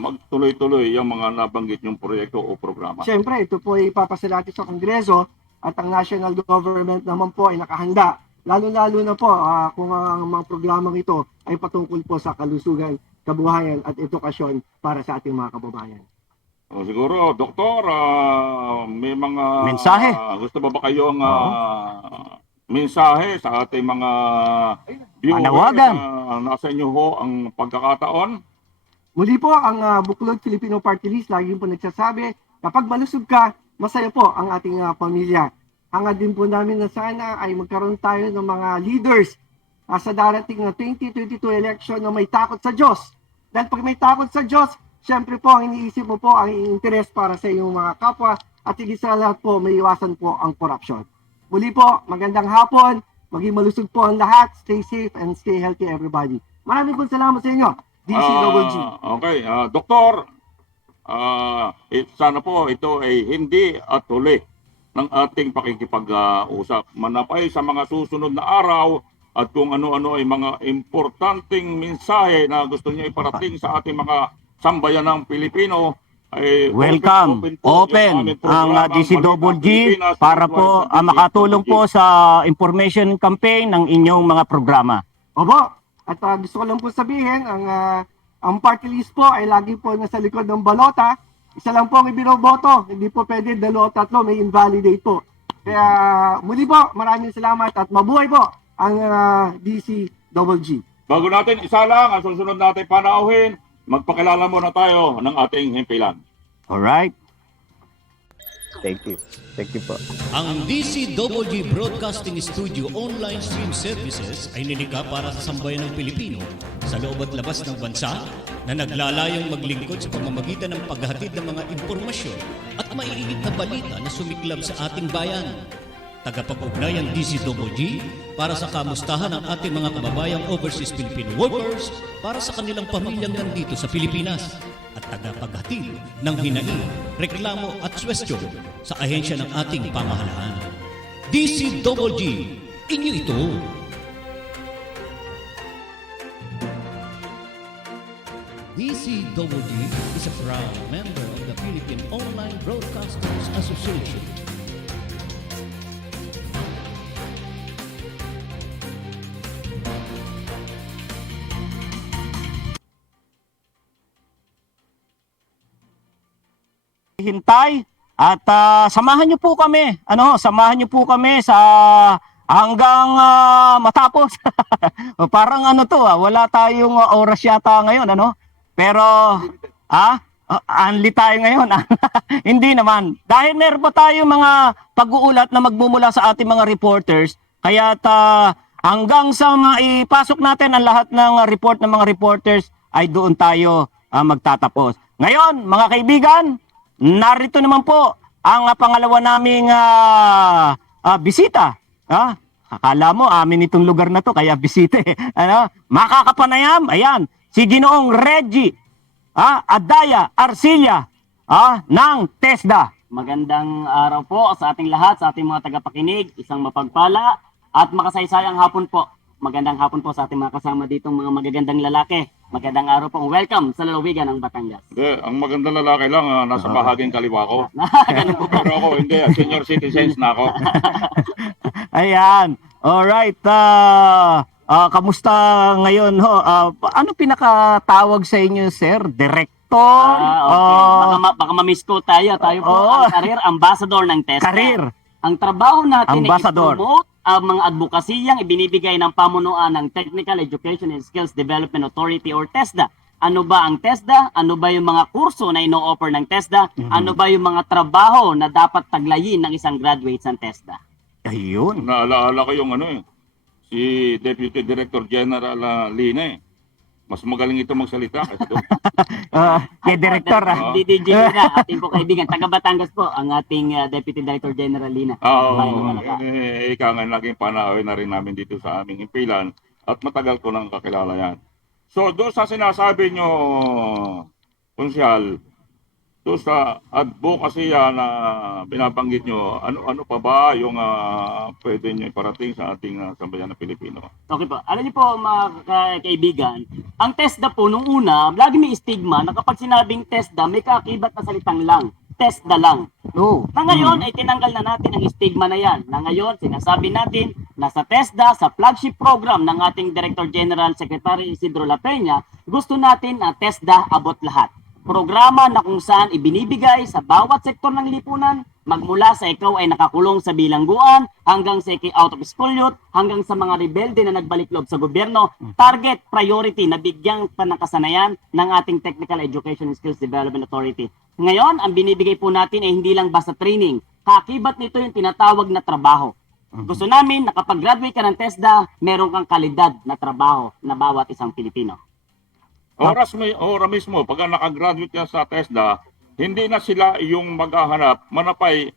magtuloy-tuloy yung mga nabanggit yung proyekto o programa? Siyempre, ito po ay ipapasalati sa Kongreso at ang national government naman po ay nakahanda. Lalo-lalo na po kung ang mga programang ito ay patungkol po sa kalusugan, kabuhayan at edukasyon para sa ating mga kababayan. O siguro, Doktor, may mga Mensahe? Gusto ba kayong mensahe sa ating mga viewers? Panawagan. Nasa inyo ho ang pagkakataon. Muli po, ang Buklod Filipino Party List lagi po nagsasabi, kapag malusog ka, masaya po ang ating pamilya. Hangad din po namin na sana ay magkaroon tayo ng mga leaders sa darating na 2022 election na may takot sa Diyos. Dahil pag may takot sa Diyos, siyempre po, ang iniisip mo po ang interes para sa iyong mga kapwa at higit sa lahat po, may iwasan po ang korupsyon. Muli po, magandang hapon, maging malusog po ang lahat, stay safe and stay healthy everybody. Maraming po salamat sa inyo, DCWG. Okay, Doktor, sana po ito ay hindi at huli ng ating pakikipag-usap. Manapay sa mga susunod na araw at kung ano-ano ay mga importanteng mensahe na gusto niya iparating sa ating mga sambayan ng Pilipino. Ay Welcome, open ang DCWG para po makatulong po sa information campaign ng inyong mga programa. Opo, at gusto ko lang po sabihin, ang party list po ay lagi po nasa likod ng balota. Isa lang po ang ibinoboto, hindi po pwede 2 o 3, may invalidate po. Kaya muli po, maraming salamat at mabuhay po ang DCWG. Bago natin isa lang ang susunod natin panauhin, magpakilala muna tayo ng ating himpilan. Alright? Thank you. Thank you po. Ang DCWG Broadcasting Studio online stream services ay nilikha para sa sambayan ng Pilipino sa loob at labas ng bansa na naglalayong maglingkod sa pamamagitan ng paghahatid ng mga impormasyon at maiinit na balita na sumiklab sa ating bayan. Tagapag-ugnay ang DCWG para sa kamustahan ng ating mga kababayang overseas Filipino workers para sa kanilang pamilyang nandito sa Pilipinas at tagapaghatid ng hinaing, reklamo at suwestyon sa ahensya ng ating pamahalaan. DCWG, inyo ito! DCWG is a proud member of the Philippine Online Broadcasters Association. Hintay at samahan niyo po kami. Samahan niyo po kami sa hanggang matapos. Parang wala tayong oras yata ngayon, Pero unli tayo ngayon. Hindi naman. Dahil meron pa tayong mga pag-uulat na magmumula sa ating mga reporters, kaya hanggang sa maipasok natin ang lahat ng report ng mga reporters ay doon tayo magtatapos. Ngayon, mga kaibigan, narito naman po ang pangalawa naming bisita. Akala mo amin itong lugar na to kaya bisita makakapanayam, ayan, si Ginoong Reggie Adaya Arcilla ng TESDA. Magandang araw po sa ating lahat, sa ating mga tagapakinig. Isang mapagpala at makasaysayang hapon po. Magandang hapon po sa ating mga kasama dito, mga magagandang lalaki. Magandang araw po. Welcome sa lalawigan ng Batangas. Hindi, ang magandang lalaki lang, nasa bahaging kaliwa ko. Ganun po. Pero ako, hindi, senior citizens na ako. Ayan. Alright. Kamusta ngayon ho? Ano pinakatawag sa inyo, sir? Director? Okay. Baka ma-miss ko tayo. Tayo po ang career ambassador ng TESDA. Career. Ang trabaho natin Ambassador. ay i-promote ang mga advokasiyang ibinibigay ng pamunuan ng Technical Education and Skills Development Authority or TESDA. Ano ba ang TESDA? Ano ba yung mga kurso na ino-offer ng TESDA? Ano ba yung mga trabaho na dapat taglayin ng isang graduate ng TESDA? Ayun. Naalaala ko yung si Deputy Director General Lina eh. Mas magaling ito magsalita kasi doon. Kay Director. DDG Lina, ating po kaibigan. Taga Batangas po, ang ating Deputy Director General Lina. Oo, ika nga naging panahon na rin namin dito sa aming impilan at matagal ko nang kakilala yan. So doon sa sinasabi nyo, Konsyal, doon sa advocacy na binabanggit nyo, ano pa ba yung pwede nyo iparating sa ating sambayan na Pilipino? Okay po. Alam niyo po mga kaibigan, ang TESDA po nung una, lagi may stigma na kapag sinabing TESDA, may kaakibat na salitang lang. TESDA lang. Oh. Na ngayon ay tinanggal na natin ang stigma na yan. Na ngayon, sinasabi natin na sa TESDA, sa flagship program ng ating Director General Secretary Isidro La Peña, gusto natin na TESDA abot lahat. Programa na kung saan ibinibigay sa bawat sektor ng lipunan, magmula sa ikaw ay nakakulong sa bilangguan, hanggang sa ikay out of school youth, hanggang sa mga rebelde na nagbalik loob sa gobyerno, target priority na bigyang panakasanayan ng ating Technical Education and Skills Development Authority. Ngayon, ang binibigay po natin ay hindi lang basta training. Kakibat nito yung tinatawag na trabaho. Gusto namin na kapag graduate ka ng TESDA, meron kang kalidad na trabaho na bawat isang Pilipino. Oras mismo, pag nakagraduate ka sa TESDA, hindi na sila yung maghahanap, manapay,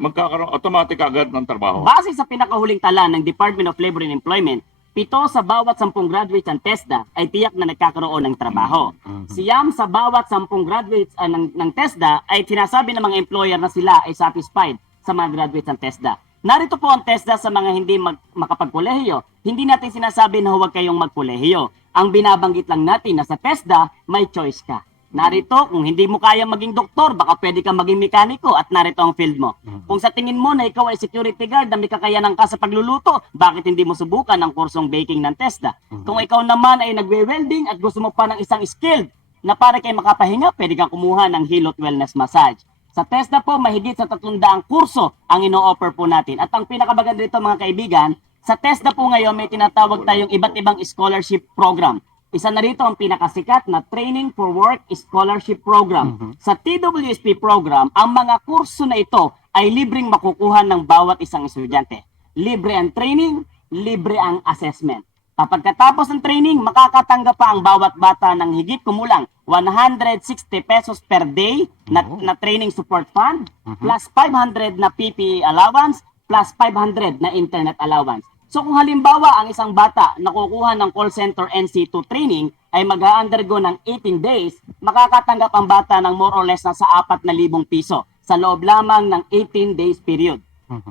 magkakaroon automatic agad ng trabaho. Base sa pinakahuling tala ng Department of Labor and Employment, 7 sa bawat 10 graduates ng TESDA ay tiyak na nagkakaroon ng trabaho. Siyam sa bawat 10 graduates ng TESDA ay sinasabi ng mga employer na sila ay satisfied sa mga graduates ng TESDA. Narito po ang TESDA sa mga hindi makapagkolehiyo. Hindi natin sinasabi na huwag kayong magkolehiyo. Ang binabanggit lang natin na sa TESDA, may choice ka. Narito, kung hindi mo kaya maging doktor, baka pwede kang maging mekaniko at narito ang field mo. Kung sa tingin mo na ikaw ay security guard na may kakayanan ka sa pagluluto, bakit hindi mo subukan ang kursong baking ng TESDA? Kung ikaw naman ay nagwe-welding at gusto mo pa ng isang skilled na para kay makapahinga, pwede kang kumuha ng Hilot Wellness Massage. Sa TESDA po, mahigit sa 300 kurso ang ino-offer po natin. At ang pinakabaganda dito mga kaibigan, sa TESDA po ngayon may tinatawag tayong iba't ibang scholarship program. Isa na rito ang pinakasikat na Training for Work Scholarship Program. Sa TWSP program, ang mga kurso na ito ay libreng makukuha ng bawat isang estudyante. Libre ang training, libre ang assessment. Pagkatapos ng training, makakatanggap pa ang bawat bata ng higit kumulang 160 pesos per day na training support fund, plus 500 na PPE allowance, plus 500 na internet allowance. So kung halimbawa ang isang bata nakukuha ng call center NC2 training ay mag-undergo ng 18 days, makakatanggap ang bata ng more or less na sa 4,000 piso sa loob lamang ng 18 days period.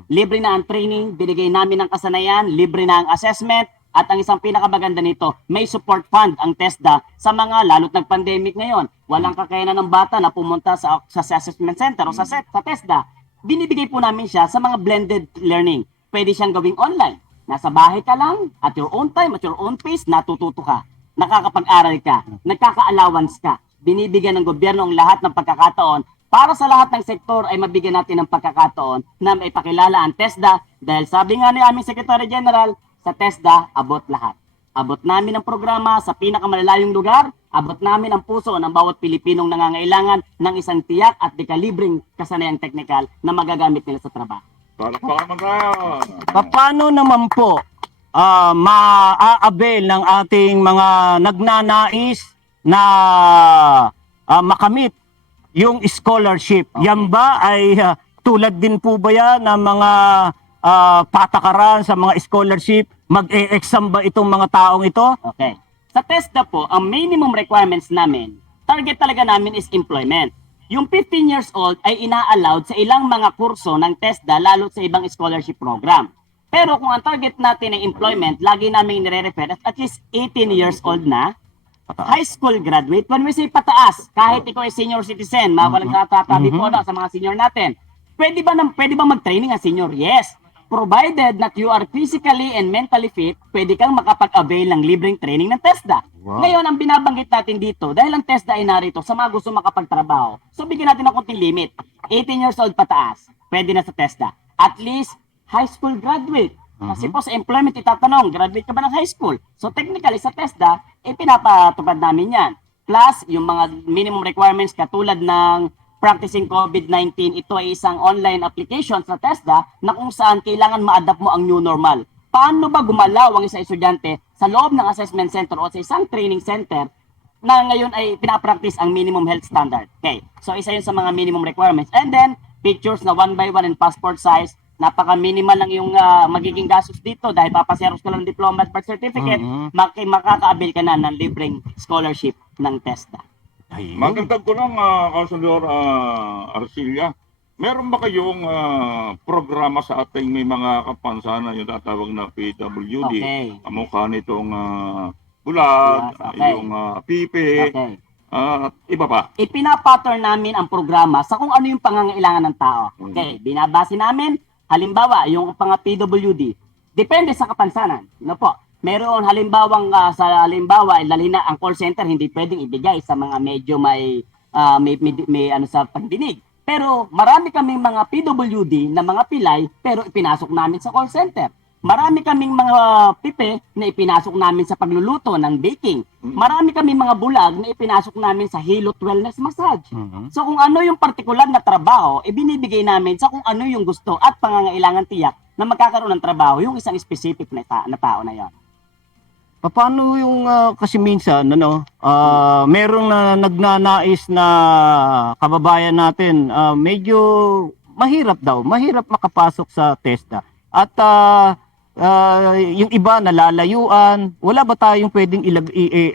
Libre na ang training, binigay namin ang kasanayan, libre na ang assessment, at ang isang pinakamaganda nito, may support fund ang TESDA sa mga lalo't nag-pandemic ngayon. Walang kakayanan ng bata na pumunta sa assessment center o sa TESDA. Binibigay po namin siya sa mga blended learning. Pwede siyang gawing online. Nasa bahay ka lang, at your own time, at your own pace, natututo ka. Nakakapag-aral ka, nagkaka-allowance ka. Binibigyan ng gobyerno ang lahat ng pagkakataon para sa lahat ng sektor ay mabigyan natin ng pagkakataon na may pakilala ang TESDA dahil sabi nga ni aming Secretary General, sa TESDA, abot lahat. Abot namin ang programa sa pinakamalalayong lugar, abot namin ang puso ng bawat Pilipinong nangangailangan ng isang tiyak at dekalibreng kasanayang teknikal na magagamit nila sa trabaho. Palakpakan naman tayo. Paano naman po maa-avail ng ating mga nagnanais na makamit yung scholarship? Yan ba ay tulad din po ba yan ng mga patakaran sa mga scholarship? Mag-e-exam ba itong mga taong ito? Okay. Sa TESDA po, ang minimum requirements namin, target talaga namin is employment. Yung 15 years old ay ina-allowed sa ilang mga kurso ng TESDA lalo sa ibang scholarship program. Pero kung ang target natin ay employment, lagi namin nire-refer at least 18 years old na, high school graduate. When we say pataas, kahit ikaw ay senior citizen, walang katatabi po sa mga senior natin, pwede ba mag-training ang senior? Yes. Provided that you are physically and mentally fit, pwede kang makapag-avail ng libreng training ng TESDA. Ngayon, ang binabanggit natin dito, dahil ang TESDA ay narito sa mga gusto makapagtrabaho, so bigyan natin ng konting limit. 18 years old pataas, pwede na sa TESDA. At least, high school graduate. Kasi po sa employment itatanong, graduate ka ba ng high school? So technically sa TESDA, pinapatupad namin yan. Plus, yung mga minimum requirements katulad ng practicing COVID-19, ito ay isang online application sa TESDA na kung saan kailangan ma-adapt mo ang new normal. Paano ba gumalaw ang isang estudyante sa loob ng assessment center o sa isang training center na ngayon ay pinapractice ang minimum health standard? Okay, so isa yun sa mga minimum requirements. And then, pictures na 1x1 and passport size, napaka-minimal lang yung magiging gastos dito dahil papaseros ka lang ng diploma at birth certificate, makaka-avail ka na ng libreng scholarship ng TESDA. Magandang ko lang, Councilor Arcilia. Meron ba kayong programa sa ating may mga kapansanan yung tatawag na PWD? Okay. Kamukha nitong bulag, Yes, okay. yung pipe, Okay. iba pa. Ipinapattern namin ang programa sa kung ano yung pangangailangan ng tao. Okay, binabase namin, halimbawa, yung pang PWD, depende sa kapansanan. No po, meron halimbawang, lalo na ang call center, hindi pwedeng ibigay sa mga medyo may ano sa pagdinig. Pero marami kaming mga PWD na mga pilay, pero ipinasok namin sa call center. Marami kaming mga pipe na ipinasok namin sa pagluluto ng baking. Marami kaming mga bulag na ipinasok namin sa Hilot Wellness Massage. So kung ano yung partikular na trabaho, ibinibigay namin sa kung ano yung gusto at pangangailangan tiyak na magkakaroon ng trabaho yung isang specific na tao na yon. Paano yung kasi minsan merong na nagnanais na kababayan natin medyo mahirap makapasok sa TESDA at yung iba nalalayuan, wala ba tayong pwedeng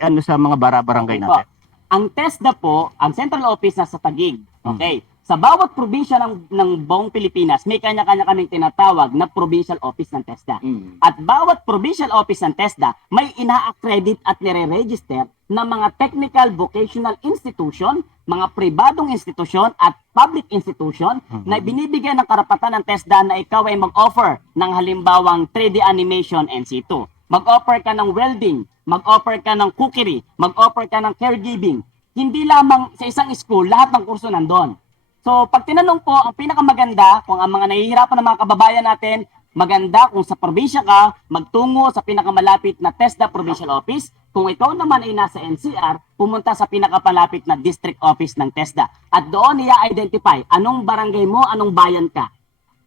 ano sa mga barangay natin? Ang TESDA po, ang central office na sa Taguig. Okay. Sa bawat probinsya ng buong Pilipinas, may kanya-kanya kaming tinatawag na provincial office ng TESDA. At bawat provincial office ng TESDA, may ina-accredit at nire-register na mga technical vocational institution, mga pribadong institusyon at public institution na binibigyan ng karapatan ng TESDA na ikaw ay mag-offer ng halimbawang 3D animation NC2. Mag-offer ka ng welding, mag-offer ka ng cookery, mag-offer ka ng caregiving. Hindi lamang sa isang school, lahat ng kurso nandun. So, pag tinanong po, ang pinakamaganda, kung ang mga nahihirapan ng mga kababayan natin, maganda kung sa probinsya ka, magtungo sa pinakamalapit na TESDA Provincial Office. Kung ikaw naman ay nasa NCR, pumunta sa pinakamalapit na District Office ng TESDA. At doon i-identify anong barangay mo, anong bayan ka.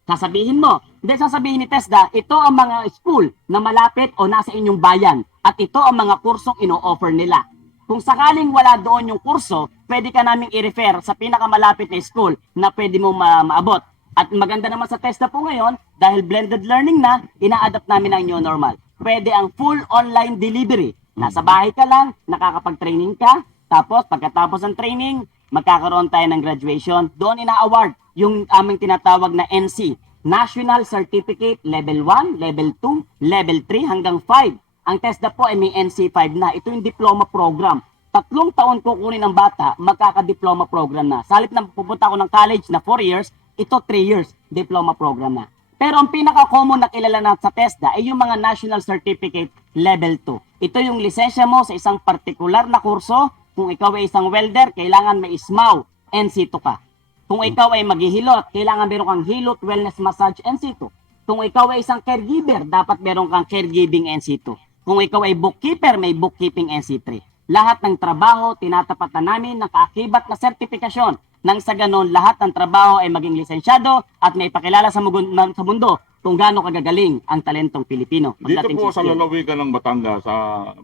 Sasabihin mo, hindi sasabihin ni TESDA, ito ang mga school na malapit o nasa inyong bayan. At ito ang mga kursong ino-offer nila. Kung sakaling wala doon yung kurso, pwede ka naming i-refer sa pinakamalapit na school na pwede mo maabot. At maganda naman sa TESDA po ngayon, dahil blended learning na, ina-adapt namin ang new normal. Pwede ang full online delivery. Nasa bahay ka lang, nakakapag-training ka, tapos pagkatapos ng training, magkakaroon tayo ng graduation. Doon ina-award yung aming tinatawag na NC, National Certificate Level 1, Level 2, Level 3 hanggang 5. Ang TESDA po ay may NC5 na. Ito yung diploma program. 3 taon kukunin ng bata, magkaka-diploma program na. Sa halip na pupunta ako ng college na 4 years, ito 3 years, diploma program na. Pero ang pinaka-common na kilala na sa TESDA ay yung mga National Certificate Level 2. Ito yung lisensya mo sa isang partikular na kurso. Kung ikaw ay isang welder, kailangan may SMAW, NC2 ka. Kung ikaw ay maghihilot, kailangan meron kang Hilot Wellness Massage NC2. Kung ikaw ay isang caregiver, dapat meron kang caregiving NC2. Kung ikaw ay bookkeeper, may bookkeeping NC3. Lahat ng trabaho, tinatapatan namin ng kaakibat na sertifikasyon. Nang sa ganon, lahat ng trabaho ay maging lisensyado at may pakilala sa mundo kung gaano kagagaling ang talentong Pilipino. Dito po sa lalawigan ng Batangas,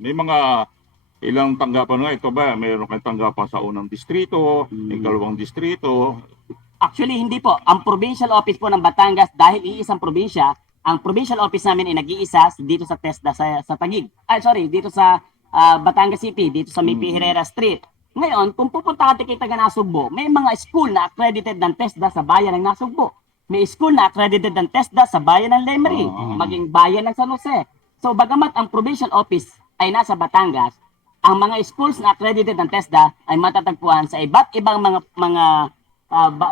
may mga ilang tanggapan nga. Ito ba, mayroon kayong tanggapan sa unang distrito, ikalawang distrito? Actually, hindi po. Ang provincial office po ng Batangas, dahil iisang probinsya, ang provincial office namin ay nag-iisa dito sa TESDA sa Taguig. Dito sa Batangas City, dito sa Mipi Herrera Street. Ngayon, kung pupunta ka kay taga Nasugbo, may mga school na accredited ng TESDA sa bayan ng Nasugbo. may school na accredited ng TESDA sa bayan ng Lemery, maging bayan ng San Jose. So bagamat ang provincial office ay nasa Batangas, ang mga schools na accredited ng TESDA ay matatagpuan sa iba't ibang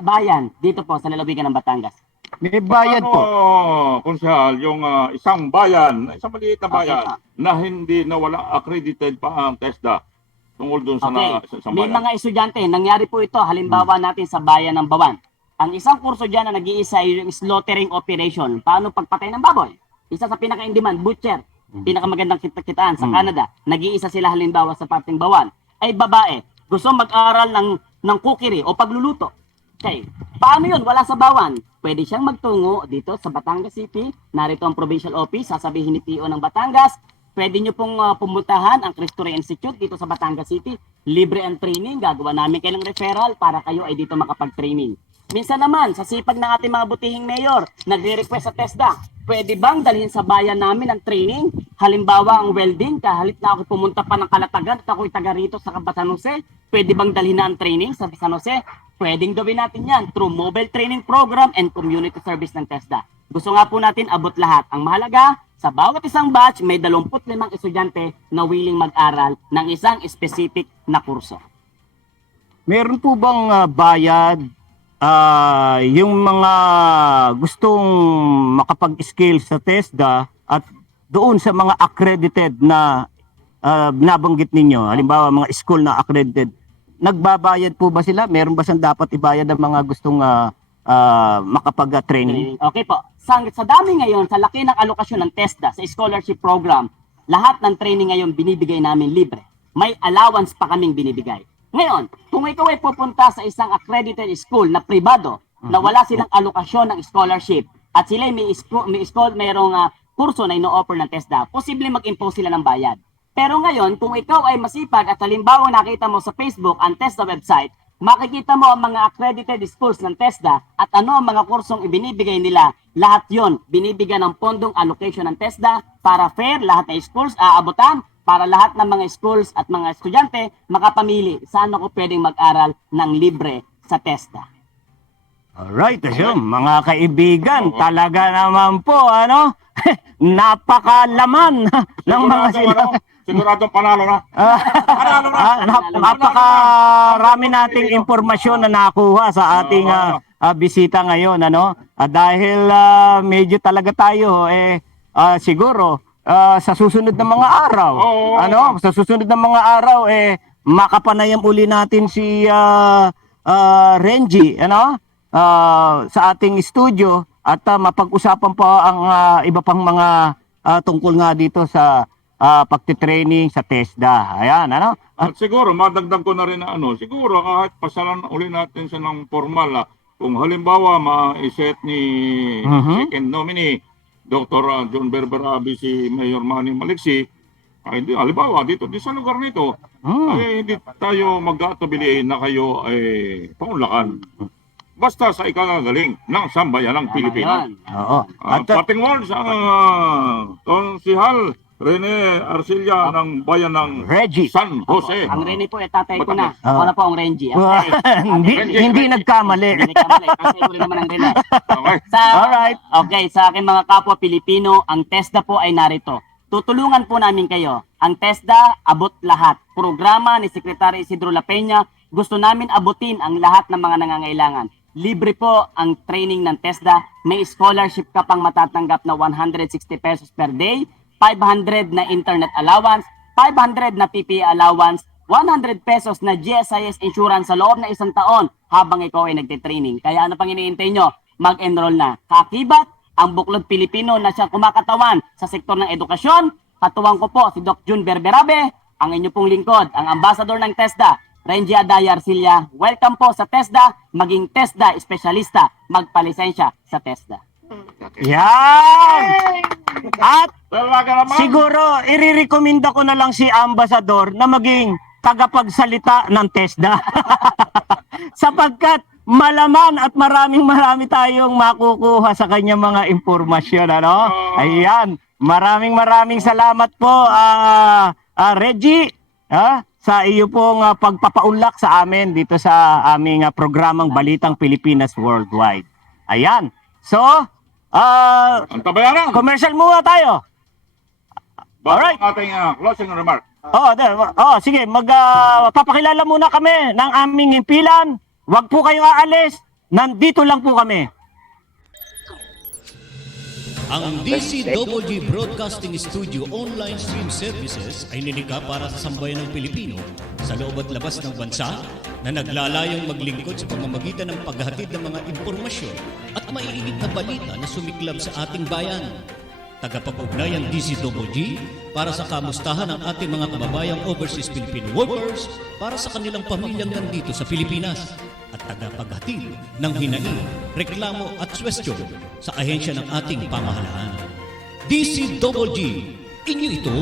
bayan dito po sa lalawigan ng Batangas. May bayad po. Konsehal, yung isang bayan, isang maliit na bayan Okay. na hindi na wala accredited pa ang TESDA tungkol doon sa, Okay. sa May bayan. mga estudyante, nangyari po ito, halimbawa natin sa bayan ng Bawan. Ang isang kurso dyan na nag-iisa ay yung slaughtering operation. Paano pagpatay ng baboy? Isa sa pinaka-in-demand, butcher. Pinakamagandang kitaan sa Canada. Nag-iisa sila halimbawa sa parteng Bawan. Ay babae, gusto mag-aral ng cookery o pagluluto. Okay. Paano yun? Wala sa Bawan. Pwede siyang magtungo dito sa Batangas City. Narito ang provincial office, sasabihin ni PO ng Batangas. Pwede nyo pong pumuntahan ang Cristo Rey Institute dito sa Batangas City. Libre ang training. Gagawa namin kayo ng referral para kayo ay dito makapag-training. Minsan naman, sa sipag ng ating mga butihing mayor, nagre-request sa TESDA, pwede bang dalhin sa bayan namin ang training? Halimbawa, ang welding, kahit na ako pumunta pa ng Kalatagan at ako'y taga rito sa San Jose, pwede bang dalhin na ang training sa San Jose? Pwedeng gawin natin yan through mobile training program and community service ng TESDA. Gusto nga po natin abot lahat. Ang mahalaga, sa bawat isang batch, may 25 estudyante na willing mag-aral ng isang specific na kurso. Meron po bang bayad yung mga gustong makapag-skill sa TESDA at doon sa mga accredited na nabanggit ninyo, halimbawa mga school na accredited, nagbabayad po ba sila? Meron ba siyang dapat ibayad ng mga gustong makapag-training? Okay po. Sa dami ngayon, sa laki ng alokasyon ng TESDA sa scholarship program, lahat ng training ngayon binibigay namin libre. May allowance pa kaming binibigay. Ngayon, kung ikaw ay pupunta sa isang accredited school na pribado na wala silang alokasyon ng scholarship at sila mayroong kurso na ino-offer ng TESDA, posible mag-impose sila ng bayad. Pero ngayon, kung ikaw ay masipag at halimbawa nakita mo sa Facebook ang TESDA website, makikita mo ang mga accredited schools ng TESDA at ano ang mga kursong ibinibigay nila. Lahat yon binibigyan ng pondong allocation ng TESDA para fair, lahat ng schools aabutan, para lahat ng mga schools at mga estudyante makapamili saan ako pwedeng mag-aral ng libre sa TESDA. Alright, ayun, mga kaibigan, talaga naman po, napakalaman ng mga sinabi. Siguradong panalo na. Panalo na. Napakarami nating impormasyon na nakuha sa ating bisita ngayon, dahil medyo talaga tayo siguro sa susunod na mga araw, sa susunod na mga araw makapanayam uli natin si Renji, sa ating studio at mapag-usapan pa ang iba pang mga tungkol nga dito sa pagtitraining sa TESDA. Ayan, At siguro, madagdag ko na rin na siguro kahit pasalan uli natin siya ng formal, kung halimbawa ma-set ni second nominee, Dr. John Berberabi, si Mayor Manny Maliksi, ay halimbawa dito sa lugar nito, ay hindi tayo mag-atubili na kayo ay paunlakan. Basta sa ikagagaling ng sambayanang Pilipino. Oo. Pating words ang Konsehal Rene Arcilla ng bayan ng Reggie. San Jose. Ang Rene po, tatay ko na. Ako na po ang Renji. hindi nagkamali. Hindi nagkamali. Kasi ito rin naman ang Rene. Okay. Alright. Okay, sa aking mga kapwa Pilipino, ang TESDA po ay narito. Tutulungan po namin kayo. Ang TESDA, abot lahat. Programa ni Secretary Isidro La Peña, gusto namin abutin ang lahat ng mga nangangailangan. Libre po ang training ng TESDA. May scholarship ka pang matatanggap na 160 pesos per day, 500 na internet allowance, 500 na PPE allowance, 100 pesos na GSIS insurance sa loob na isang taon habang ikaw ay nagtitraining. Kaya ano pang iniintay nyo? Mag-enroll na. Kakibat, ang Buklod Pilipino na siyang kumakatawan sa sektor ng edukasyon. Katuwang ko po si Doc June Berberabe, ang inyo pong lingkod, ang ambassador ng TESDA, Renji Adaya Arcilla. Welcome po sa TESDA, maging TESDA espesyalista, magpalisensya sa TESDA. Yan! At Talaga naman. siguro, irirekomenda ko na lang si Ambassador na maging tagapagsalita ng TESDA. Sapagkat malaman at marami tayong makukuha sa kanyang mga impormasyon. Ayan. Maraming salamat po, Reggie, sa iyo pong pagpapaunlak sa amin dito sa aming programang Balitang Pilipinas Worldwide. Ayan. So, Ang tabayaran. commercial muna tayo. Bago Alright. ang ating closing remark. Sige, papakilala muna kami ng aming himpilan. Huwag po kayong aalis. Nandito lang po kami. Ang DCWG Broadcasting Studio online stream services ay nilikha para sa sambayan ng Pilipino sa loob at labas ng bansa na naglalayong maglingkod sa pamamagitan ng paghahatid ng mga impormasyon at maiinit na balita na sumiklab sa ating bayan. Tagapag-ugnay ang DCWG para sa kamustahan ng ating mga kababayang overseas Filipino workers para sa kanilang pamilyang nandito sa Pilipinas at tagapaghatid ng hinaing, reklamo at suwestyon sa ahensya ng ating pamahalaan. DCWG, inyo ito!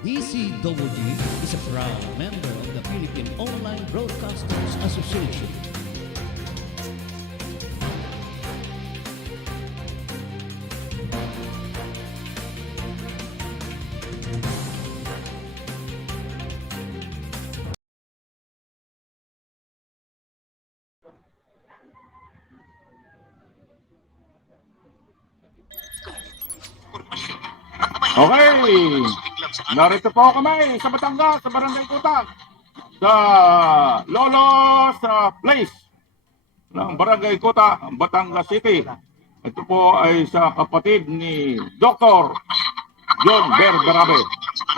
DCWG is a proud member of the Philippine Online Broadcasters Association. Okay. Narito po kami sa Batangas, sa Barangay Kuta. Sa Lolos Place ng Barangay Kuta, Batangas City. Ito po ay sa kapatid ni Dr. John Berabe.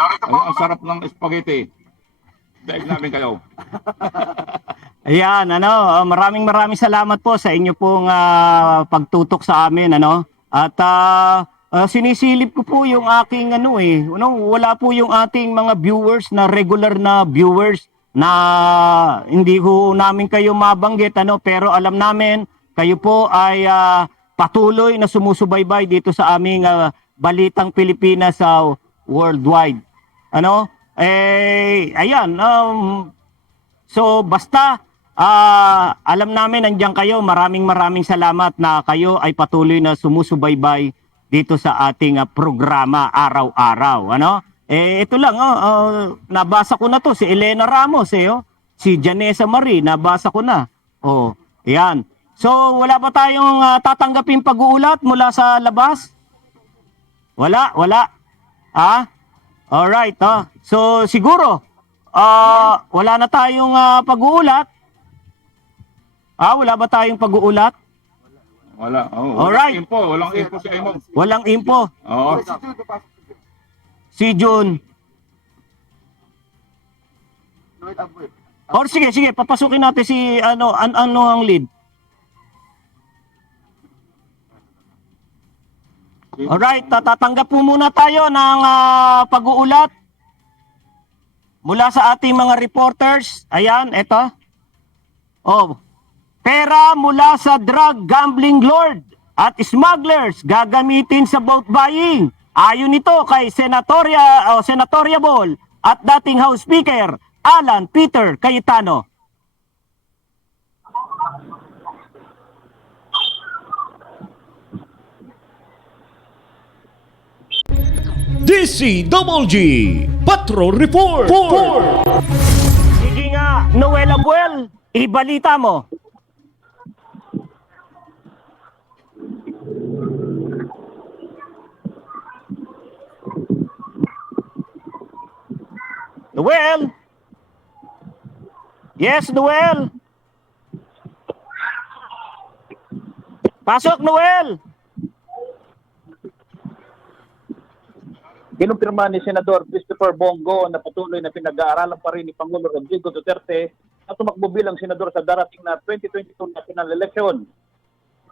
Ay, ang sarap ng spaghetti. Daig namin kayo. Ayan, maraming salamat po sa inyo pong pagtutok sa amin, At sinisilip ko po yung aking wala po yung ating mga viewers na regular na viewers na hindi ko namin kayo mabanggit, pero alam namin kayo po ay patuloy na sumusubaybay dito sa aming Balitang Pilipinas sa worldwide. So basta alam namin nandiyan kayo. Maraming salamat na kayo ay patuloy na sumusubaybay dito sa ating programa araw-araw. Ito lang, nabasa ko na to, si Elena Ramos, si Janessa Marie, nabasa ko na. Yan. So, wala ba tayong tatanggapin pag-uulat mula sa labas? Wala. Alright, So, siguro, wala na tayong pag-uulat. Wala ba tayong pag-uulat? Wala. Alright. Walang info si Aimon. Walang info. Oo. Si June. Sige, papasukin natin si ano ang lead. Alright, tatanggap po muna tayo ng pag-uulat mula sa ating mga reporters. Ayan, eto. Pera mula sa drug gambling lord at smugglers gagamitin sa boat buying. Ayon nito kay Senatoriable at dating House Speaker Alan Peter Cayetano. DCWG Patrol Report! Sige nga, Noel Abuel, ibalita mo. Noel? Yes, Noel? Pasok, Noel! Kinumpirma ni Senador Christopher Bongo na patuloy na pinag-aaralan pa rin ni Pangulo Rodrigo Duterte na tumakbo bilang senador sa darating na 2022 national election.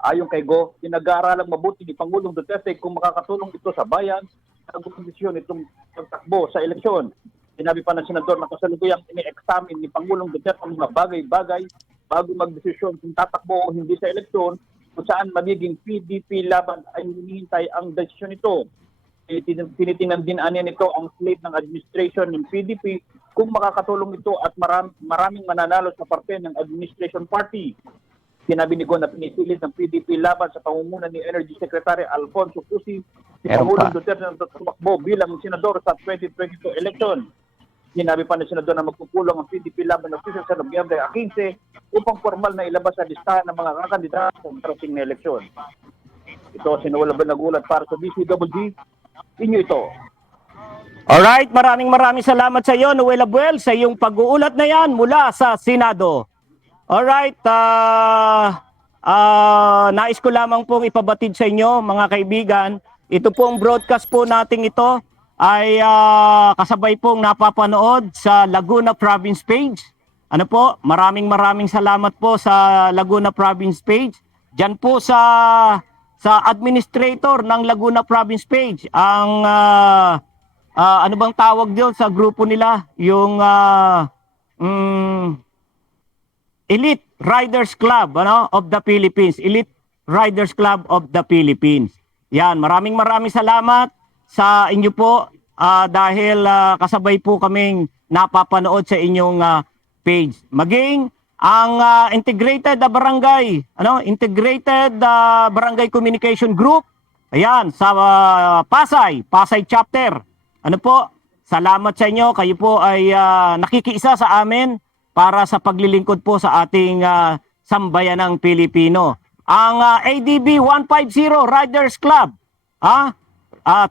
Ayon kay Go, pinag-aaralang mabuti ni Pangulong Duterte kung makakatulong ito sa bayan sa kondisyon itong pagtakbo sa eleksyon. Sinabi pa ng senador na kasalukuyang ini-examine ni Pangulong Duterte ang mga bagay-bagay bago magdesisyon kung tatakbo o hindi sa eleksyon, kung saan magiging PDP laban ay hinihintay ang desisyon nito. Tinitingnan din niya nito ang slate ng administration ng PDP kung makakatulong ito at maraming mananalo sa parte ng administration party. Sinabi ni Go na pinisilit ng PDP laban sa pamumuno ni Energy Secretary Alfonso Cusi si Pangulong Duterte na tumakbo bilang senador sa 2022 election. Sinabi pa ng senador na magpupulong ang PDP Laban Official sa Nobyembre 15 upang formal na ilabas sa listahan ng mga kakandidato sa darating na eleksyon. Ito sinuwalaban na gulat para sa DCWG. Inyo ito. Alright, maraming salamat sa iyo, Noel Abuel, sa iyong pag-uulat na yan mula sa Senado. Alright, nais ko lamang pong ipabatid sa inyo, mga kaibigan, ito pong broadcast po nating ito ay kasabay pong napapanood sa Laguna Province page. Ano po, maraming salamat po sa Laguna Province page. Diyan po sa administrator ng Laguna Province page, ang ano bang tawag doon sa grupo nila? Yung Elite Riders Club of the Philippines. Elite Riders Club of the Philippines. Yan, maraming salamat sa inyo po dahil kasabay po kaming napapanood sa inyong page. Maging ang Integrated Barangay Communication Group, ayan, sa Pasay chapter. Ano po? Salamat sa inyo. Kayo po ay nakikiisa sa amin para sa paglilingkod po sa ating sambayanang Pilipino. Ang ADB 150 Riders Club,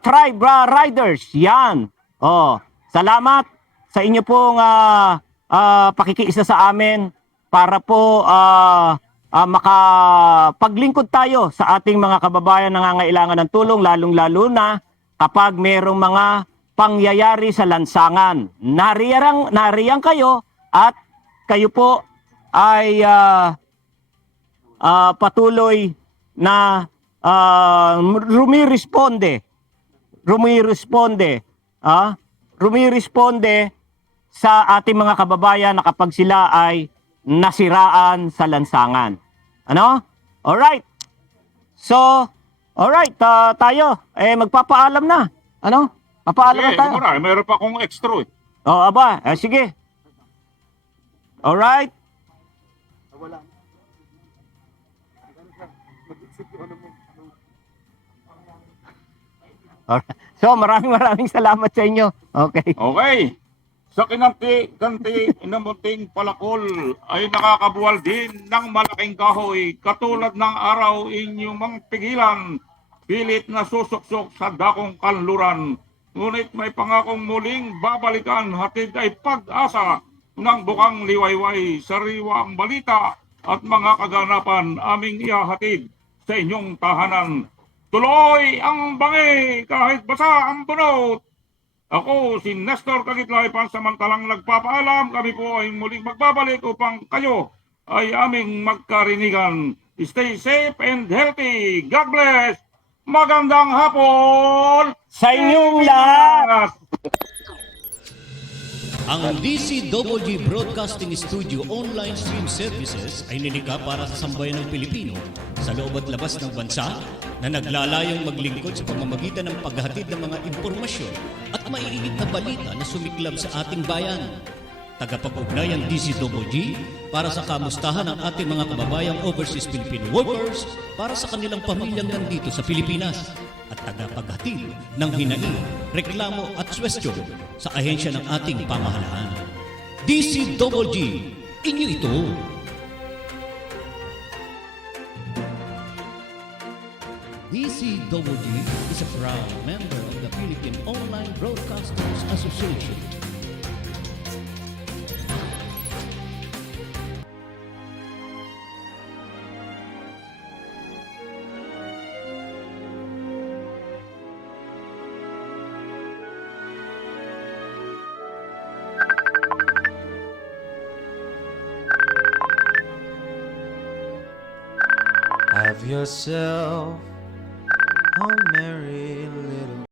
Tribe Riders, yan. Salamat sa inyo pong pakikiisa sa amin para po makapaglingkod tayo sa ating mga kababayan na nangangailangan ng tulong, lalong-lalo na kapag merong mga pangyayari sa lansangan. Nariyang kayo at kayo po ay patuloy na rumiresponde sa ating mga kababayan na kapag sila ay nasiraan sa lansangan. Ano? Alright. So, alright, tayo magpapaalam na. Ano? Papaalam na tayo. Meron pa akong extra. Aba, sige. Alright. Alright. So, maraming salamat sa inyo. Okay. Okay. Sa kanti inamunting palakol ay nakakabuwal din ng malaking kahoy katulad ng araw inyong mga pigilan, pilit na susuksok sa dakong kanluran. Ngunit may pangakong muling babalikan, hatid ay pag-asa ng bukang liwayway, sariwa ang balita at mga kaganapan aming ihahatid sa inyong tahanan. Tuloy ang bangi kahit basa ang bunot. Ako si Nestor Kagitlay, pansamantalang nagpapaalam. Kami po ay muling magbabalik upang kayo ay aming magkarinigan. Stay safe and healthy. God bless. Magandang hapon Sa inyong lahat. Ang DCWG Broadcasting Studio online stream services ay nilikha para sa sambayan ng Pilipino sa loob at labas ng bansa na naglalayong maglingkod sa pamamagitan ng paghatid ng mga impormasyon at maiinit na balita na sumiklab sa ating bayan. Tagapag-ugnay ang DCWG para sa kamustahan ng ating mga kababayang overseas Filipino workers para sa kanilang pamilyang nandito sa Pilipinas at tagapaghatid ng hinaing, reklamo at suwestyon sa ahensya ng ating pamahalaan. DCWG, inyo ito! DCWG is a proud member of the Philippine Online Broadcasters Association. Have yourself a merry little